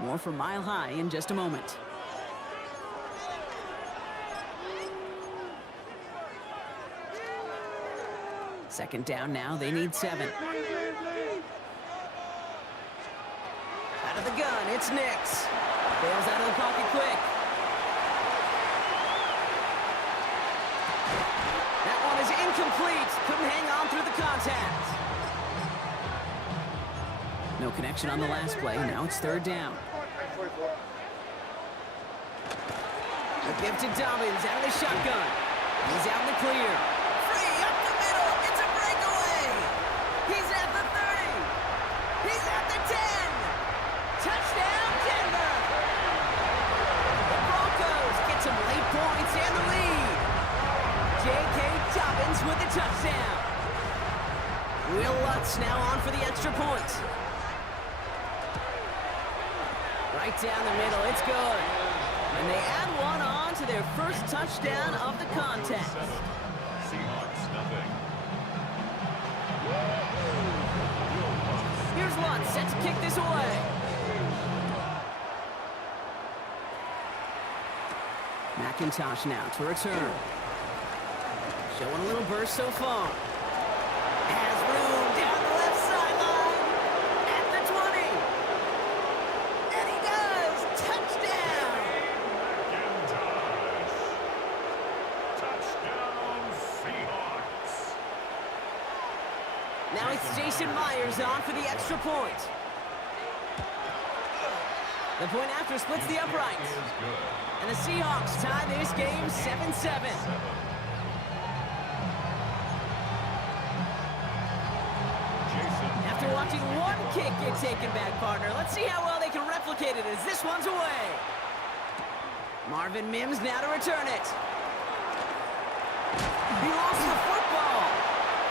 More from Mile High in just a moment. Second down now, they need 7. Out of the gun, it's Nix. Bails out of the pocket quick. That one is incomplete. Couldn't hang on through the contact. No connection on the last play. Now it's 3rd down. The give to Dobbins out of the shotgun. He's out in the clear. Free up the middle. It's a breakaway. He's at the 30. He's at the 10. Touchdown, Denver. The Broncos get some late points and the lead. J.K. Dobbins with the touchdown. Will Lutz now on for the extra point. Right down the middle, it's good. And they add one on to their first touchdown of the contest. Seahawks, nothing. Here's Lutz set to kick this away. McIntosh now to return. Showing a little burst so far. Has room down the left sideline. At the 20. And he does. Touchdown. McIntosh. Touchdown, Seahawks. Now it's Jason Myers on for the extra point. The point after splits the uprights. Is good. And the Seahawks tie this game 7-7. After watching one kick get taken back, partner, let's see how well they can replicate it as this one's away. Marvin Mims now to return it. He lost the football.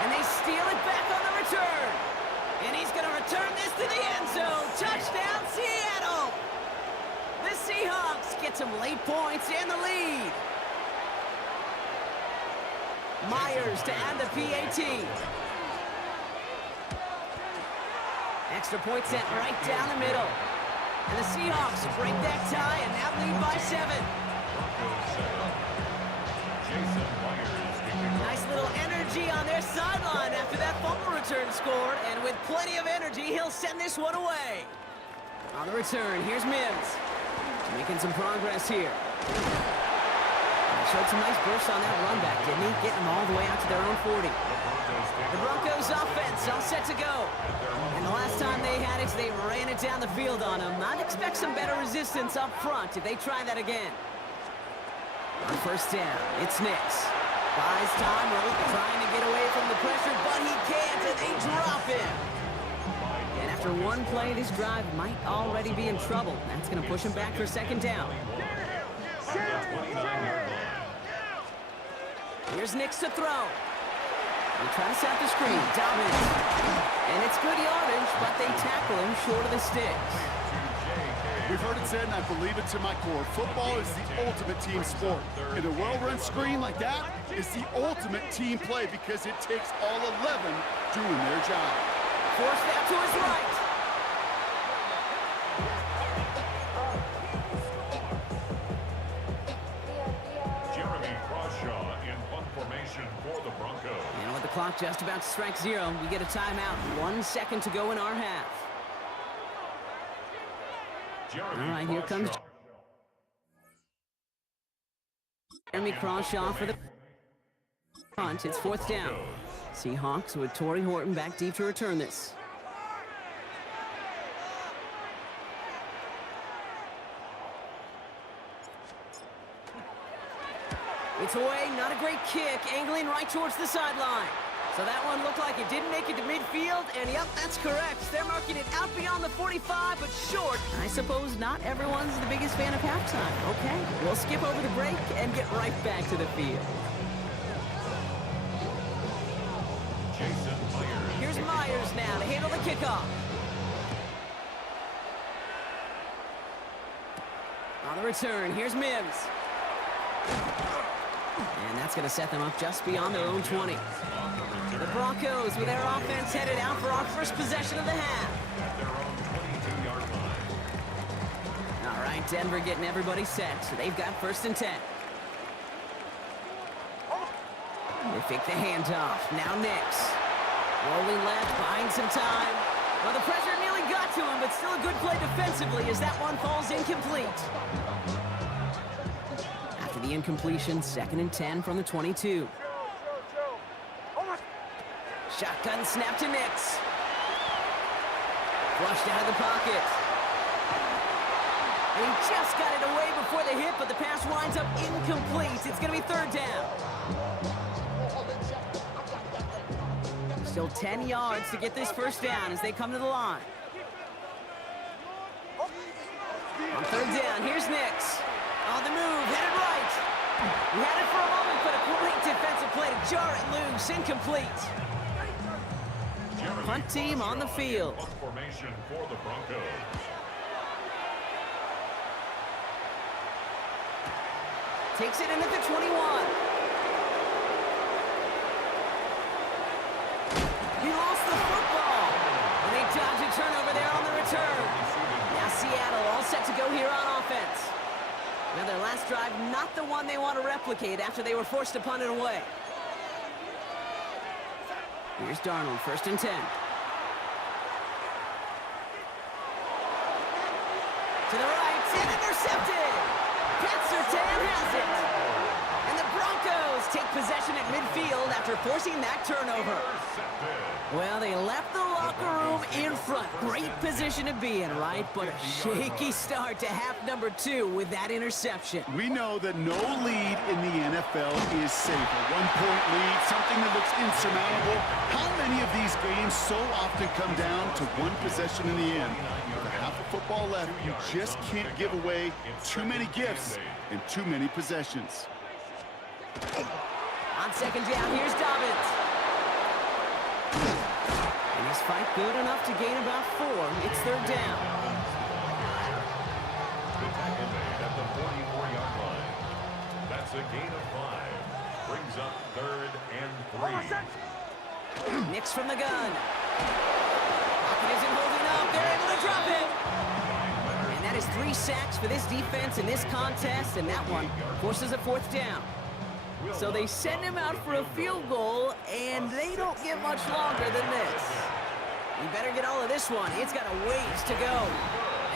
And they steal it back on the return. And he's going to return this to the end zone. Touchdown, Seattle. The Seahawks get some late points and the lead. Myers to add the PAT. Extra point sent right down the middle. And the Seahawks break that tie and now lead by 7. Jason Myers kicking off. Nice little energy on their sideline after that fumble return scored. And with plenty of energy, he'll send this one away. On the return, here's Mims. Making some progress here. Showed some nice bursts on that run back, didn't he? Getting them all the way out to their own 40. The Broncos offense all set to go. And the last time they had it, they ran it down the field on them. I'd expect some better resistance up front if they try that again. On first down, it's Nix. Buys time, trying to get away from the pressure, but he can't, and they drop him. And after one play, this drive might already be in trouble. That's going to push him back for second down. Here's Nix to throw. They try to set the screen. Dobbins. And it's good yardage, but they tackle him short of the sticks. We've heard it said, and I believe it to my core, football is the ultimate team sport. And a well-run screen like that is the ultimate team play because it takes all 11 doing their job. Forced out to his right. Jeremy Crawshaw in punt formation for the Broncos. And with the clock just about to strike 0, we get a timeout. 1 second to go in our half. Jeremy All right, here comes Crawshaw. Jeremy Crawshaw for the punt. It's fourth down. Seahawks with Torrey Horton back deep to return this. It's away, not a great kick, angling right towards the sideline. So that one looked like it didn't make it to midfield, and yep, that's correct. They're marking it out beyond the 45, but short. I suppose not everyone's the biggest fan of halftime. Okay, we'll skip over the break and get right back to the field. Jason Myers. Here's Myers now to handle the kickoff. On the return, here's Mims. And that's going to set them up just beyond their own 20. The Broncos with their offense headed out for our first possession of the half. At their own 22-yard line. All right, Denver getting everybody set. So they've got first and 10. They fake the handoff. Now Nix. Rolling left, buying some time. Well, the pressure nearly got to him, but still a good play defensively as that one falls incomplete. After the incompletion, second and 10 from the 22. Shotgun snap to Nix. Flushed out of the pocket. He just got it away before the hit, but the pass winds up incomplete. It's going to be third down. Still 10 yards to get this first down as they come to the line. On third down, here's Nix. On the move, headed right. He had it for a moment, but a great defensive play to jar it loose. Incomplete. Punt team on the field. Punt formation for the Broncos. Takes it in at the 21. He lost the football. And they dodge a turnover there on the return. Now Seattle all set to go here on offense. Now their last drive, not the one they want to replicate after they were forced to punt it away. Here's Darnold, first and 10. To the right, and intercepted! Pat Surtain has it! And the Broncos take possession at midfield after forcing that turnover. Well, they left the locker room in front. Great position to be in, right? But a shaky start to half number 2 with that interception. We know that no lead in the NFL is safe. A one-point lead, something that looks insurmountable. How many of these games so often come down to one possession in the end? With a half of football left, you just can't give away too many gifts and too many possessions. On second down, here's Dobbins. And his fight good enough to gain about 4. It's third down. The tackle made at the 44-yard line. That's a gain of 5. Brings up third and 3. Nix from the gun. Lockett isn't holding up. They're able to drop it. And that is 3 sacks for this defense in this contest, and that one forces a fourth down. So they send him out for a field goal, and they don't get much longer than this. You better get all of this one. It's got a ways to go.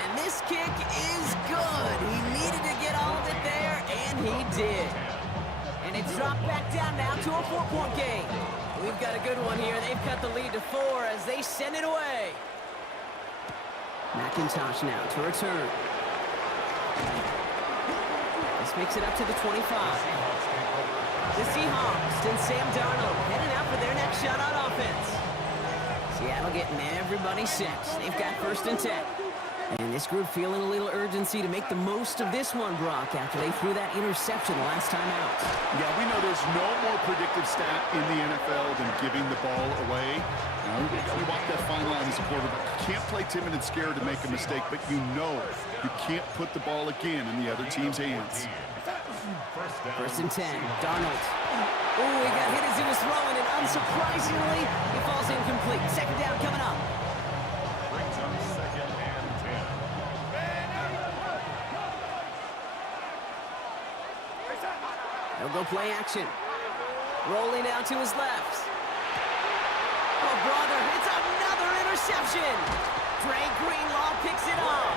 And this kick is good. He needed to get all of it there, and he did. And it's dropped back down now to a 4-point game. We've got a good one here. They've cut the lead to 4 as they send it away. McIntosh now to return. This makes it up to the 25. The Seahawks and Sam Darnold heading out for their next shot on offense. Seattle getting everybody set. They've got first and 10. And this group feeling a little urgency to make the most of this one, Brock, after they threw that interception the last time out. Yeah, we know there's no more predictive stat in the NFL than giving the ball away. You walk that fine line as a quarterback. You can't play timid and scared to make a mistake, but you know you can't put the ball again in the other team's hands. First and 10, Darnold. Oh, he got hit as he was throwing, and unsurprisingly, he falls incomplete. Second down coming up. Brings up second and 10. He'll go play action. Rolling out to his left. Oh, brother, it's another interception. Dre Greenlaw picks it off.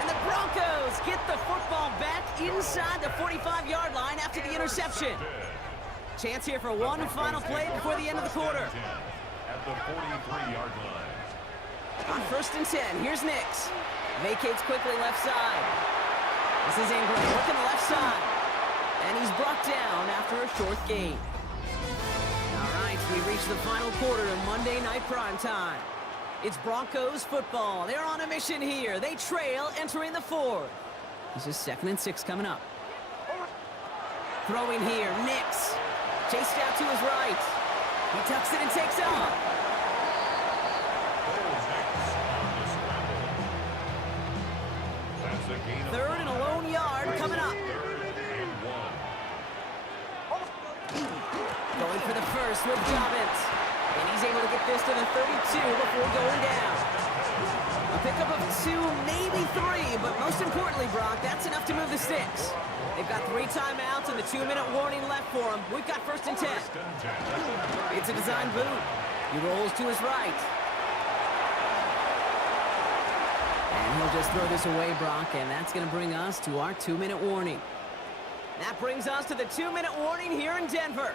And the Broncos get the football back inside the 45-yard line after the interception. Chance here for one final play before the end of the quarter. At the 43-yard line. On first and 10, here's Nix. Vacates quickly left side. This is Ingram working the left side. And he's brought down after a short gain. All right, we reach the final quarter of Monday Night Primetime. It's Broncos football. They're on a mission here. They trail entering the fourth. This is second and 6 coming up. Throwing here, Nix. Chased out to his right. He tucks it and takes off. That's a gain of Third and a lone yard coming up. third and 1. Going for the first with Dobbins. And he's able to get this to the 32 before going down. A pickup of 2, maybe 3, but most importantly, Brock, that's enough to move the sticks. They've got 3 timeouts and the 2-minute warning left for them. We've got first and 10. It's a design boot. He rolls to his right. And he'll just throw this away, Brock, and that's going to bring us to our 2-minute warning. That brings us to the 2-minute warning here in Denver.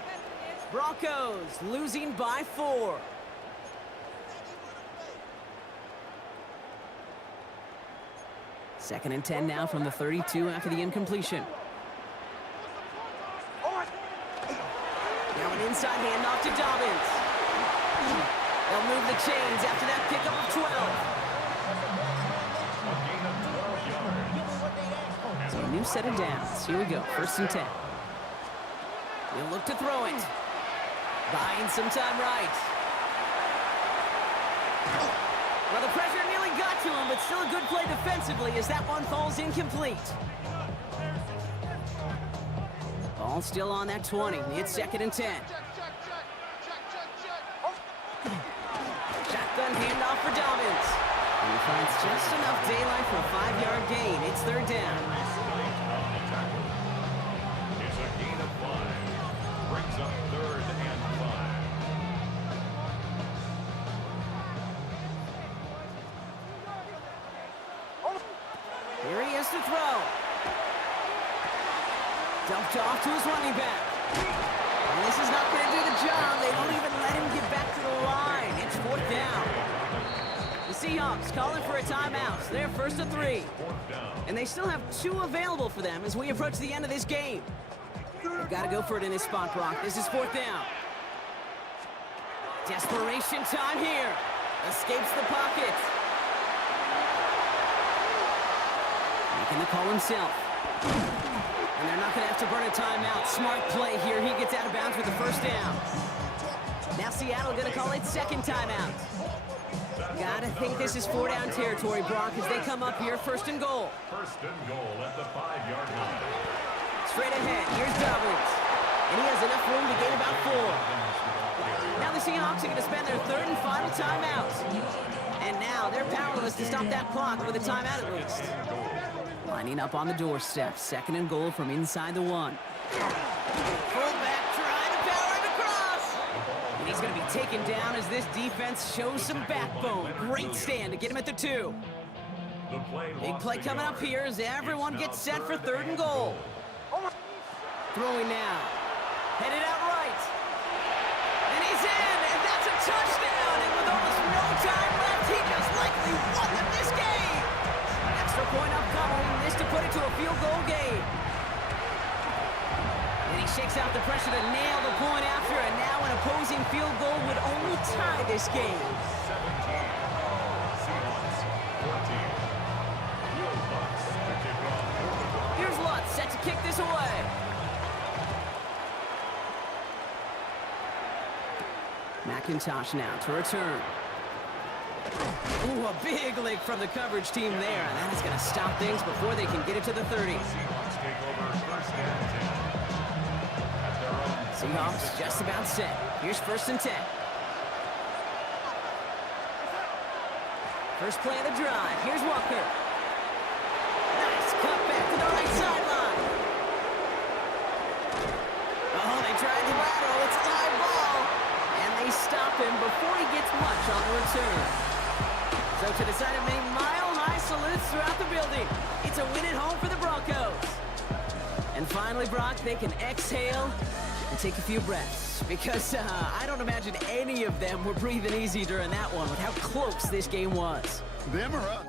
Broncos losing by 4. Second and 10 now from the 32 after the incompletion. Now an inside handoff to Dobbins. They'll move the chains after that pickup of 12. So a new set of downs. Here we go, first and 10. He'll look to throw it. Buying some time right. Well, the pressure nearly got to him, but still a good play defensively as that one falls incomplete. Ball still on that 20. It's second and 10. Shotgun handoff for Dobbins. And he finds just enough daylight for a 5-yard gain. It's third down. It's a gain of 5. Brings up third and 5. Here he is to throw. Dumped off to his running back. And this is not going to do the job. They don't even let him get back to the line. It's fourth down. The Seahawks calling for a timeout. They're first and 3. And they still have 2 available for them as we approach the end of this game. They've got to go for it in this spot, Brock. This is fourth down. Desperation time here. Escapes the pocket. Making the call himself. And they're not going to have to burn a timeout. Smart play here. He gets out of bounds with the first down. Now Seattle going to call it second timeout. Gotta think this is 4-down territory, Brock, as they come up here first and goal. First and goal at the 5-yard line. Straight ahead, here's Dobbins. And he has enough room to gain about 4. Now the Seahawks are going to spend their third and final timeout. And now they're powerless to stop that clock with a timeout at least. Lining up on the doorstep, second and goal from inside the 1. Fullback trying to power it across. And he's going to be taken down as this defense shows some backbone. Great stand to get him at the 2. Big play coming up here as everyone gets set for third and goal. Throwing now. Headed out right. And he's in, and that's a touchdown. And with almost no time left, he just likely won them this game. Extra point upcoming, this to put it to a field goal game. And he shakes out the pressure to nail the point after, and now an opposing field goal would only tie this game. 17. Seahawks 14. Will Lutz to kick off. Here's Lutz set to kick this away. McIntosh now to return. Ooh, a big lick from the coverage team there, and that is going to stop things before they can get it to the 30. Seahawks take over first and 10. At their own Seahawks just about set. Here's first and 10. First play of the drive. Here's Walker. Nice cut back to the right sideline. Oh, they tried the lateral. It's a live ball. And they stop him before he gets much on the return. So to the side of many mile-high salutes throughout the building. It's a win at home for the Broncos. And finally, Brock, they can exhale and take a few breaths. Because I don't imagine any of them were breathing easy during that one with how close this game was. Them or us?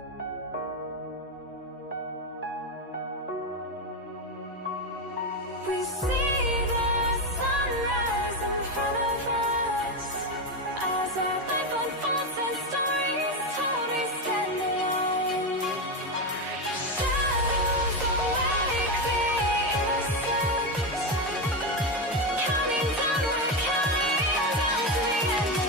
We see the sunrise in front of us as our life unfolds and stories told we stand alone. Shadows awake the innocent, counting down, we're counting down to the end.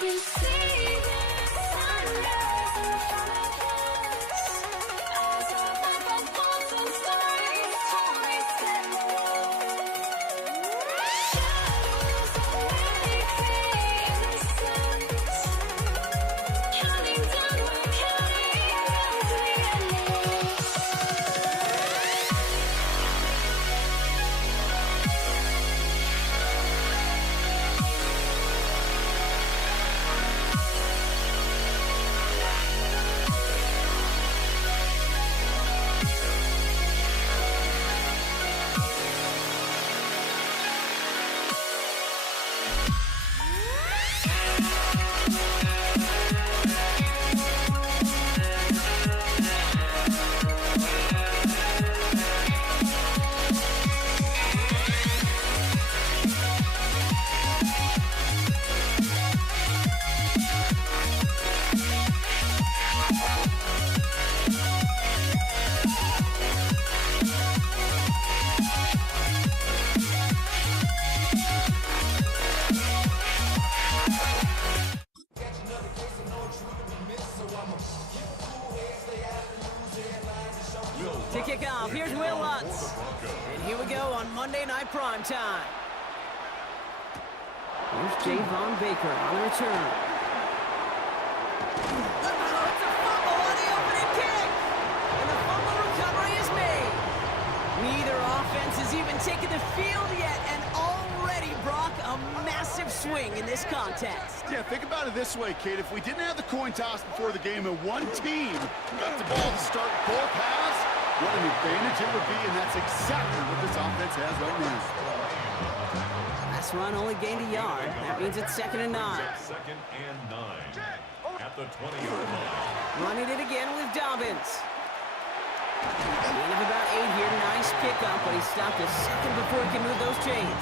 We see the sunrise in front of us as our life unfolds and stories told we stand alone. Shadows already fade in the suns, counting down, we're counting down to the ending. To kick off, here's Will Lutz. And here we go on Monday Night Primetime. Here's Javon Baker on the return. Uh-oh, it's a fumble on the opening kick. And the fumble recovery is made. Neither offense has even taken the field yet, and already, Brock, a massive swing in this contest. Yeah, think about it this way, Kate. If we didn't have the coin toss before the game and one team got the ball to start both halves, what an advantage it would be, and that's exactly what this offense has right now. Last run only gained a yard. That means it's 2nd and 9. 2nd and 9 at the 20-yard line. Running it again with Dobbins. Gain of about 8 here. Nice pickup, but he stopped a second before he can move those chains.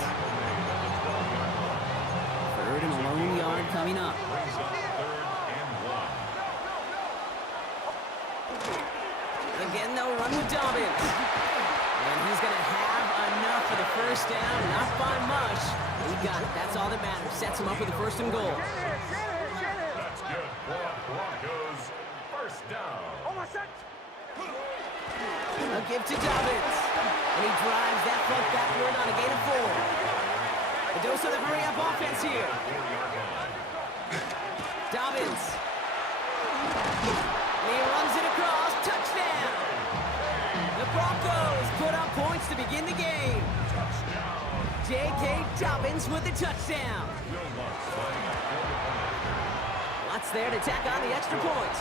3rd and a lone yard coming up. Brings up 3rd and 1. Again, they'll run with Dobbins. And he's going to have enough for the first down. Not by much. He got it. That's all that matters. Sets him up with the 1st and goal. That's good for Broncos. First down. A give to Dobbins. And he drives that puck backward on a gain of 4. A dose of the hurry-up offense here. Dobbins. And he runs it across. Touchdown. The Broncos put up points to begin the game. J.K. Dobbins with the touchdown. Lutz there to tack on the extra point.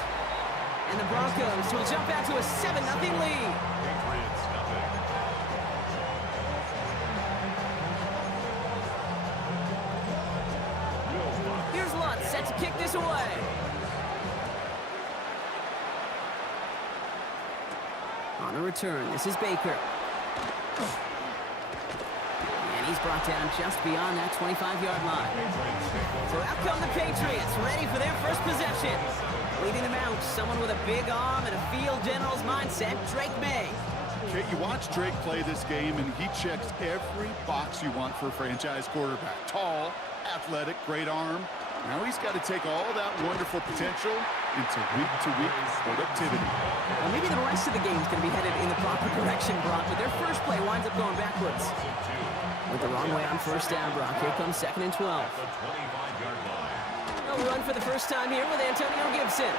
And the Broncos will jump out to a 7-0 lead. Patriots nothing. Here's Lutz set to kick this away. On the return, this is Baker. And he's brought down just beyond that 25-yard line. So out come the Patriots, ready for their first possession. Leading them out, someone with a big arm and a field general's mindset, Drake May. Kate, you watch Drake play this game, and he checks every box you want for a franchise quarterback. Tall, athletic, great arm. Now he's got to take all that wonderful potential into week-to-week productivity. Well, maybe the rest of the game's going to be headed in the proper direction, Brock, but their first play winds up going backwards. With the wrong way on first down, Brock. Here comes 2nd and 12. The 25-yard line. A run for the first time here with Antonio Gibson.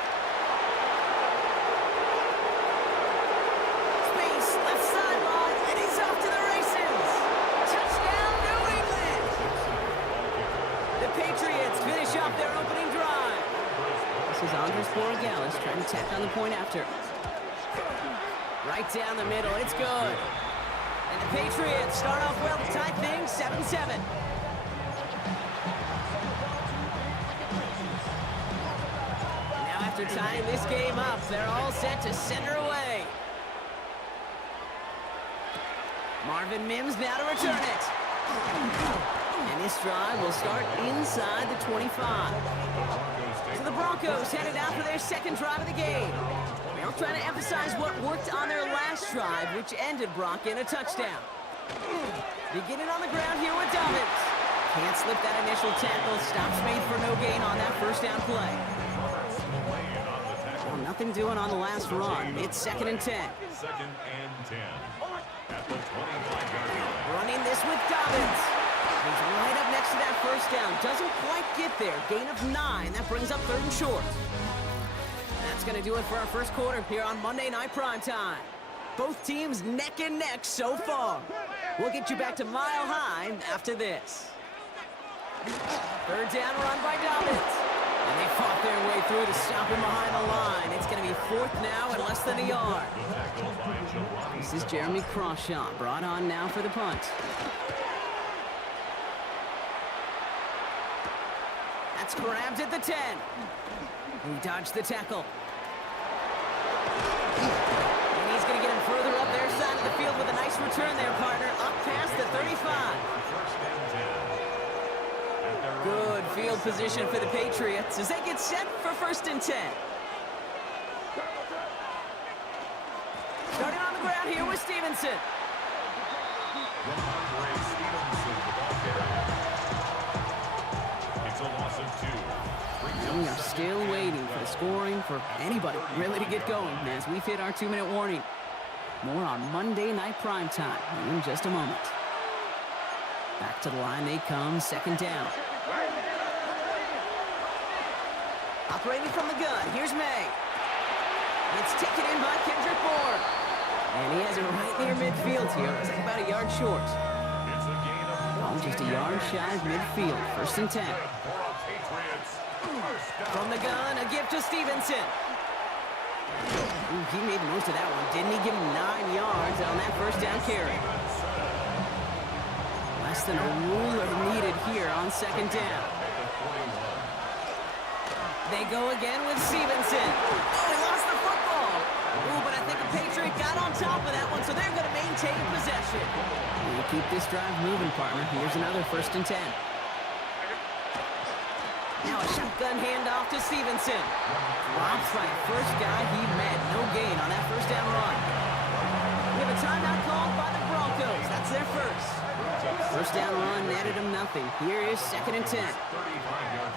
Space, left sideline, and he's off to the races. Touchdown, New England! The Patriots finish off their opening drive. This is Andres Borregales trying to tack on the point after. Right down the middle, it's good. And the Patriots start off well to tie things 7-7. tying this game up. They're all set to center away. Marvin Mims now to return it. And this drive will start inside the 25. So the Broncos headed out for their second drive of the game. They'll try to emphasize what worked on their last drive, which ended Brock in a touchdown. Beginning on the ground here with Dobbins. Can't slip that initial tackle. Stops made for no gain on that first down play. Well, nothing doing on the last run. It's 2nd and 10. 2nd and 10. At the 25-yard line. Running this with Dobbins. He's right up next to that first down. Doesn't quite get there. Gain of 9. That brings up 3rd and short. That's going to do it for our first quarter here on Monday Night Primetime. Both teams neck and neck so far. We'll get you back to Mile High after this. 3rd down run by Dobbins. And they fought their way through to stop him behind the line. It's going to be 4th now and less than a yard. This is Jeremy Crawshaw, brought on now for the punt. That's grabbed at the 10. He dodged the tackle. And he's going to get him further up their side of the field with a nice return there, partner, up past the 35. Good field position for the Patriots as they get set for 1st and 10. Starting on the ground here with Stevenson. It's a loss of 2. We are still waiting for the scoring for anybody really to get going as we've hit our 2-minute warning. More on Monday Night Primetime in just a moment. Back to the line they come, 2nd down. Operating from the gun, here's May. It's taken in by Kendrick Bourne. And he has it right near midfield here. It's like about a yard short. It's a gain of Just a yard shy of midfield, 1st and 10. From the gun, a gift to Stevenson. Ooh, he made the most of that one, didn't he? Give him 9 yards on that first down carry. Less than a ruler needed here on 2nd down. They go again with Stevenson. Oh, he lost the football. Ooh, but I think the Patriot got on top of that one, so they're going to maintain possession. You keep this drive moving, partner. Here's another 1st and 10. Now a shotgun handoff to Stevenson. Drops by the first guy he met. No gain on that first down run. We have a timeout called by the Broncos. That's their first. First down run netted him nothing. Here is 2nd and 10.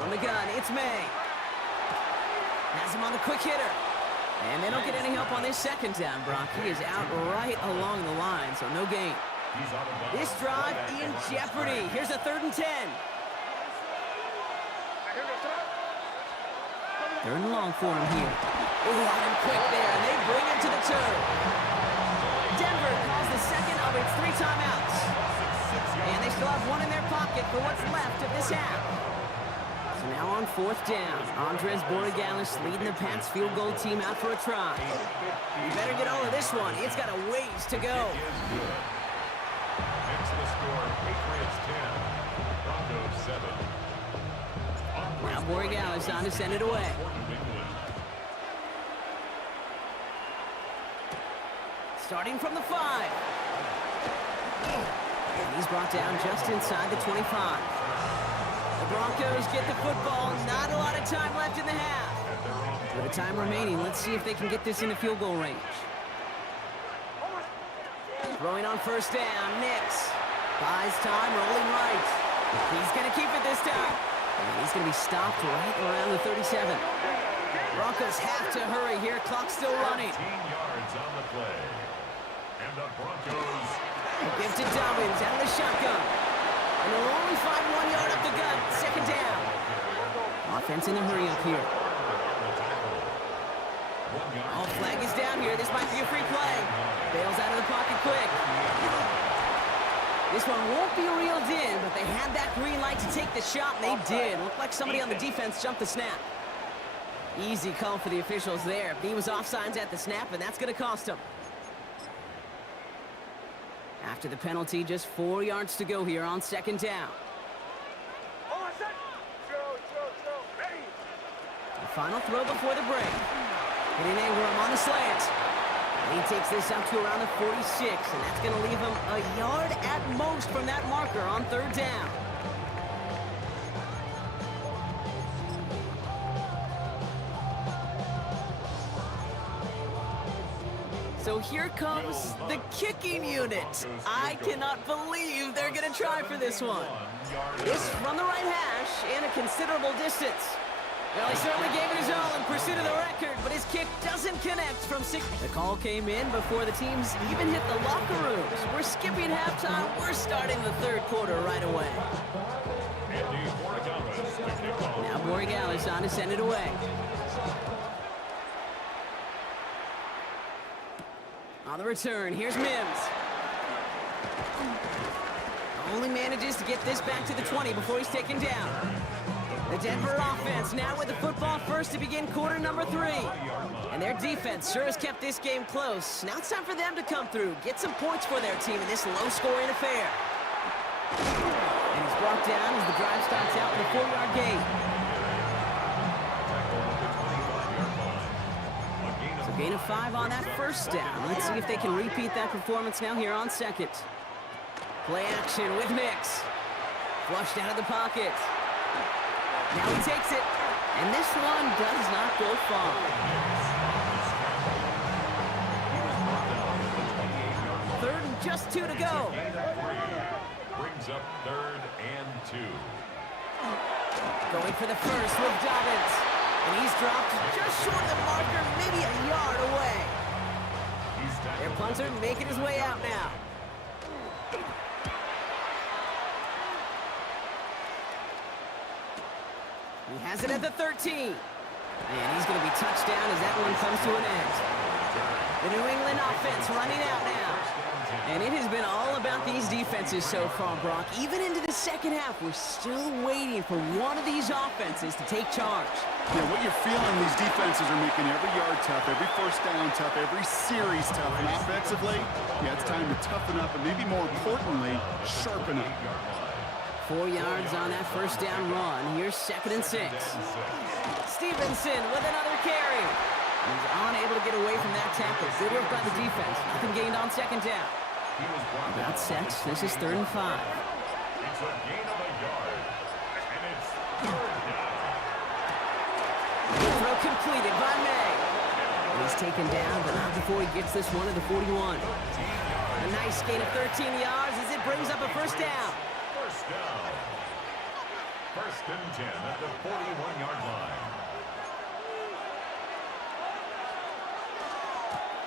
From the gun, it's May. Has him on the quick hitter. And they don't get any help on this 2nd down, Brock. He is out right along the line, so no gain. This drive in jeopardy. Here's a 3rd and 10. 3rd and long for him here. Ooh, on him quick there, and they bring him to the turn. Denver calls the 2nd of its 3 timeouts. And they still have 1 in their pocket for what's left of this half. So now on 4th down, Andres Borregales leading the Pats field goal team out for a try. You better get all of this one. It's got a ways to go. Next the score, Patriots 10, Broncos 7. Now Borregales on to send it away. Starting from the 5. And he's brought down just inside the 25. The Broncos get the football. Not a lot of time left in the half. With the time remaining, let's see if they can get this into field goal range. Throwing on 1st down, Nix. Buys time, rolling right. He's going to keep it this time. And he's going to be stopped right around the 37. Broncos have to hurry here. Clock's still running. 15 yards on the play. And the Broncos. Give to Dobbins out of the shotgun. And they'll only find 1 yard up the gut. 2nd down. Offense in the hurry up here. Oh, flag is down here. This might be a free play. Bails out of the pocket quick. This one won't be reeled in, but they had that green light to take the shot, and they did. Looked like somebody on the defense jumped the snap. Easy call for the officials there. He was offsides at the snap, and that's going to cost him. After the penalty, just 4 yards to go here on 2nd down. Final throw before the break. Hitting Ingram on the slant. And he takes this up to around the 46, and that's going to leave him a yard at most from that marker on third down. So here comes the kicking unit. I cannot believe they're going to try for this one. This from the right hash and a considerable distance. Well, he certainly gave it his all in pursuit of the record, but his kick doesn't connect from 6. The call came in before the teams even hit the locker rooms. We're skipping halftime. We're starting the third quarter right away. Now Borregales on to send it away. On the return, here's Mims. Only manages to get this back to the 20 before he's taken down. The Denver offense now with the football first to begin quarter number 3. And their defense sure has kept this game close. Now it's time for them to come through, get some points for their team in this low-scoring affair. And he's brought down as the drive starts out with a 4-yard gain. So gain of 5 on that first down. Let's see if they can repeat that performance now here on second. Play action with Mix. Flushed out of the pocket. Now he takes it, and this one does not go far. Third and just 2 to go. Brings up third and 2. Going for the first with Dobbins. And he's dropped just short of the marker, maybe a yard away. Their punter making his way out now. He has it at the 13. And he's going to be touched down as that one comes to an end. The New England offense running out now. And it has been all about these defenses so far, Brock. Even into the second half, we're still waiting for one of these offenses to take charge. Yeah, what you're feeling, these defenses are making every yard tough, every first down tough, every series tough. And offensively, yeah, it's time to toughen up and maybe more importantly, sharpen up. 4 yards on that first down run. Here's 2nd and 6. Stevenson with another carry. He's unable to get away from that tackle. Good work by the defense. Nothing gained on 2nd down. About 6. This is 3rd and 5. It's a gain of a yard, and it's third down. The throw completed by May. And he's taken down, but not before he gets this one to the 41. A nice gain of 13 yards as it brings up a first down. First down. 1st and 10 at the 41-yard line.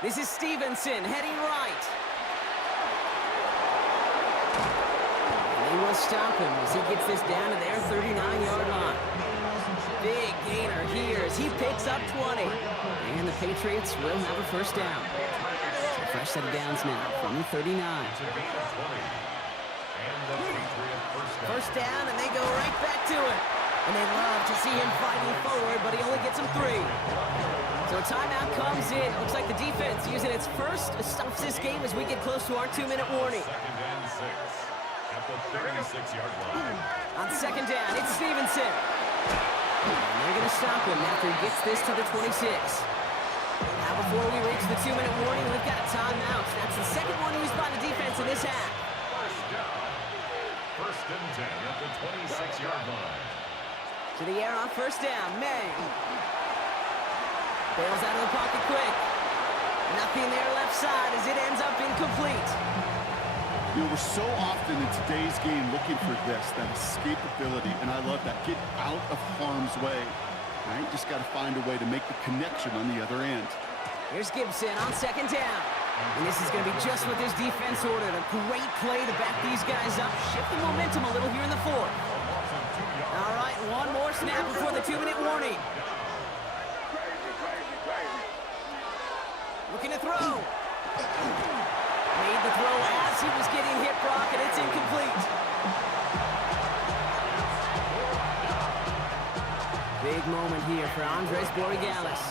This is Stevenson heading right. And they will stop him as he gets this down to their 39-yard line. Big gainer here as he picks up 20. And the Patriots will have a first down. So fresh set of downs now from the 39. It's a gain of 20. And the Patriot First down, and they go right back to it. And they love to see him fighting forward, but he only gets him 3. So a timeout comes in. Looks like the defense using its first stops this game as we get close to our 2-minute warning. 2nd and 6 at the 36-yard line. On 2nd down, it's Stevenson. And they're going to stop him after he gets this to the 26. Now before we reach the 2-minute warning, we've got a timeout. That's the second one used by the defense in this half. First down. 1st and 10 at the 26-yard line. To the air on first down, May. Bails out of the pocket quick. Nothing there left side as it ends up incomplete. You know, we're so often in today's game looking for this, that escapability, and I love that. Get out of harm's way. Right? Just got to find a way to make the connection on the other end. Here's Gibson on 2nd down. And this is going to be just what this defense ordered. A great play to back these guys up. Shift the momentum a little here in the 4th. All right, one more snap before the 2-minute warning. Looking to throw. Made the throw as he was getting hit, Brock, and it's incomplete. Big moment here for Andres Borregales.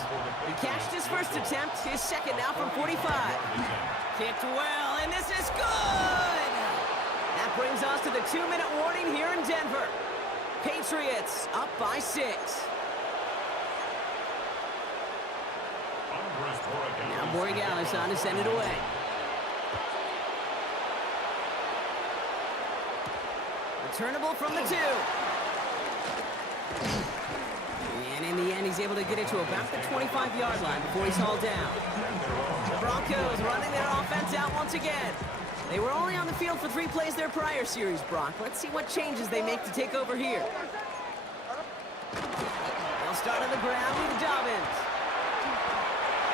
He catched his first attempt, his second now from 45. Kicked well, and this is good! That brings us to the 2-minute warning here in Denver. Patriots up by 6. Borregales on to send it away. Returnable from the 2. And in the end, he's able to get it to about the 25-yard line before he's hauled down. The Broncos running their offense out once again. They were only on the field for 3 plays their prior series, Brock. Let's see what changes they make to take over here. They'll start on the ground with Dobbins.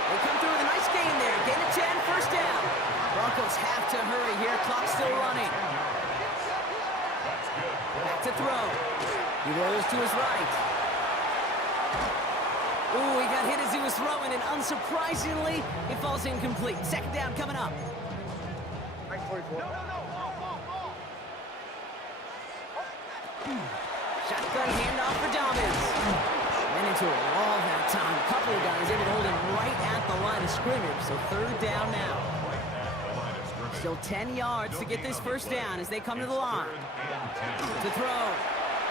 They come through with a nice gain there. Gain of 10, first down. Broncos have to hurry here. Clock's still running. Back to throw. He rolls to his right. Ooh, he got hit as he was throwing, and unsurprisingly, it falls incomplete. Second down coming up. Shotgun handoff for Dobbins. Went into a wall that time. A couple of guys able to hold him right at the line of scrimmage, so third down now. Still 10 yards to get this first down as they come to the line. To throw.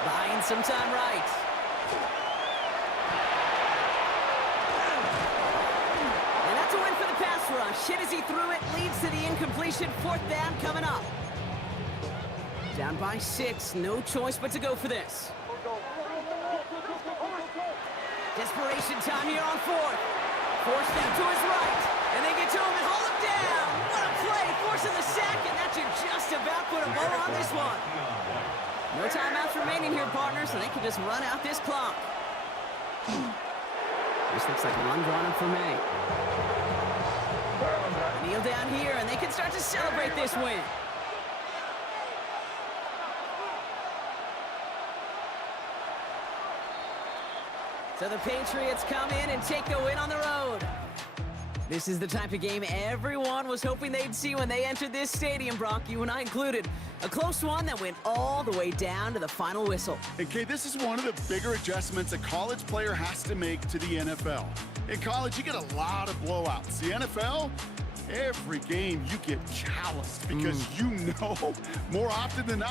Buying some time right. And that's a win for the pass rush. Hit as he threw it, leads to the incompletion. Fourth down coming up. Down by 6, no choice but to go for this. Desperation time here on 4th. Forced down to his right, and they get to him and haul him down. What a play, forcing the sack, and that should just about put a bow on this one. No timeouts remaining here, partners, so they can just run out this clock. This looks like one drawn up for May. Kneel down here, and they can start to celebrate this win. So the Patriots come in and take the win on the road. This is the type of game everyone was hoping they'd see when they entered this stadium, Brock, you and I included. A close one that went all the way down to the final whistle. And Kay, this is one of the bigger adjustments a college player has to make to the NFL. In college, you get a lot of blowouts. The NFL, every game you get calloused because you know more often than not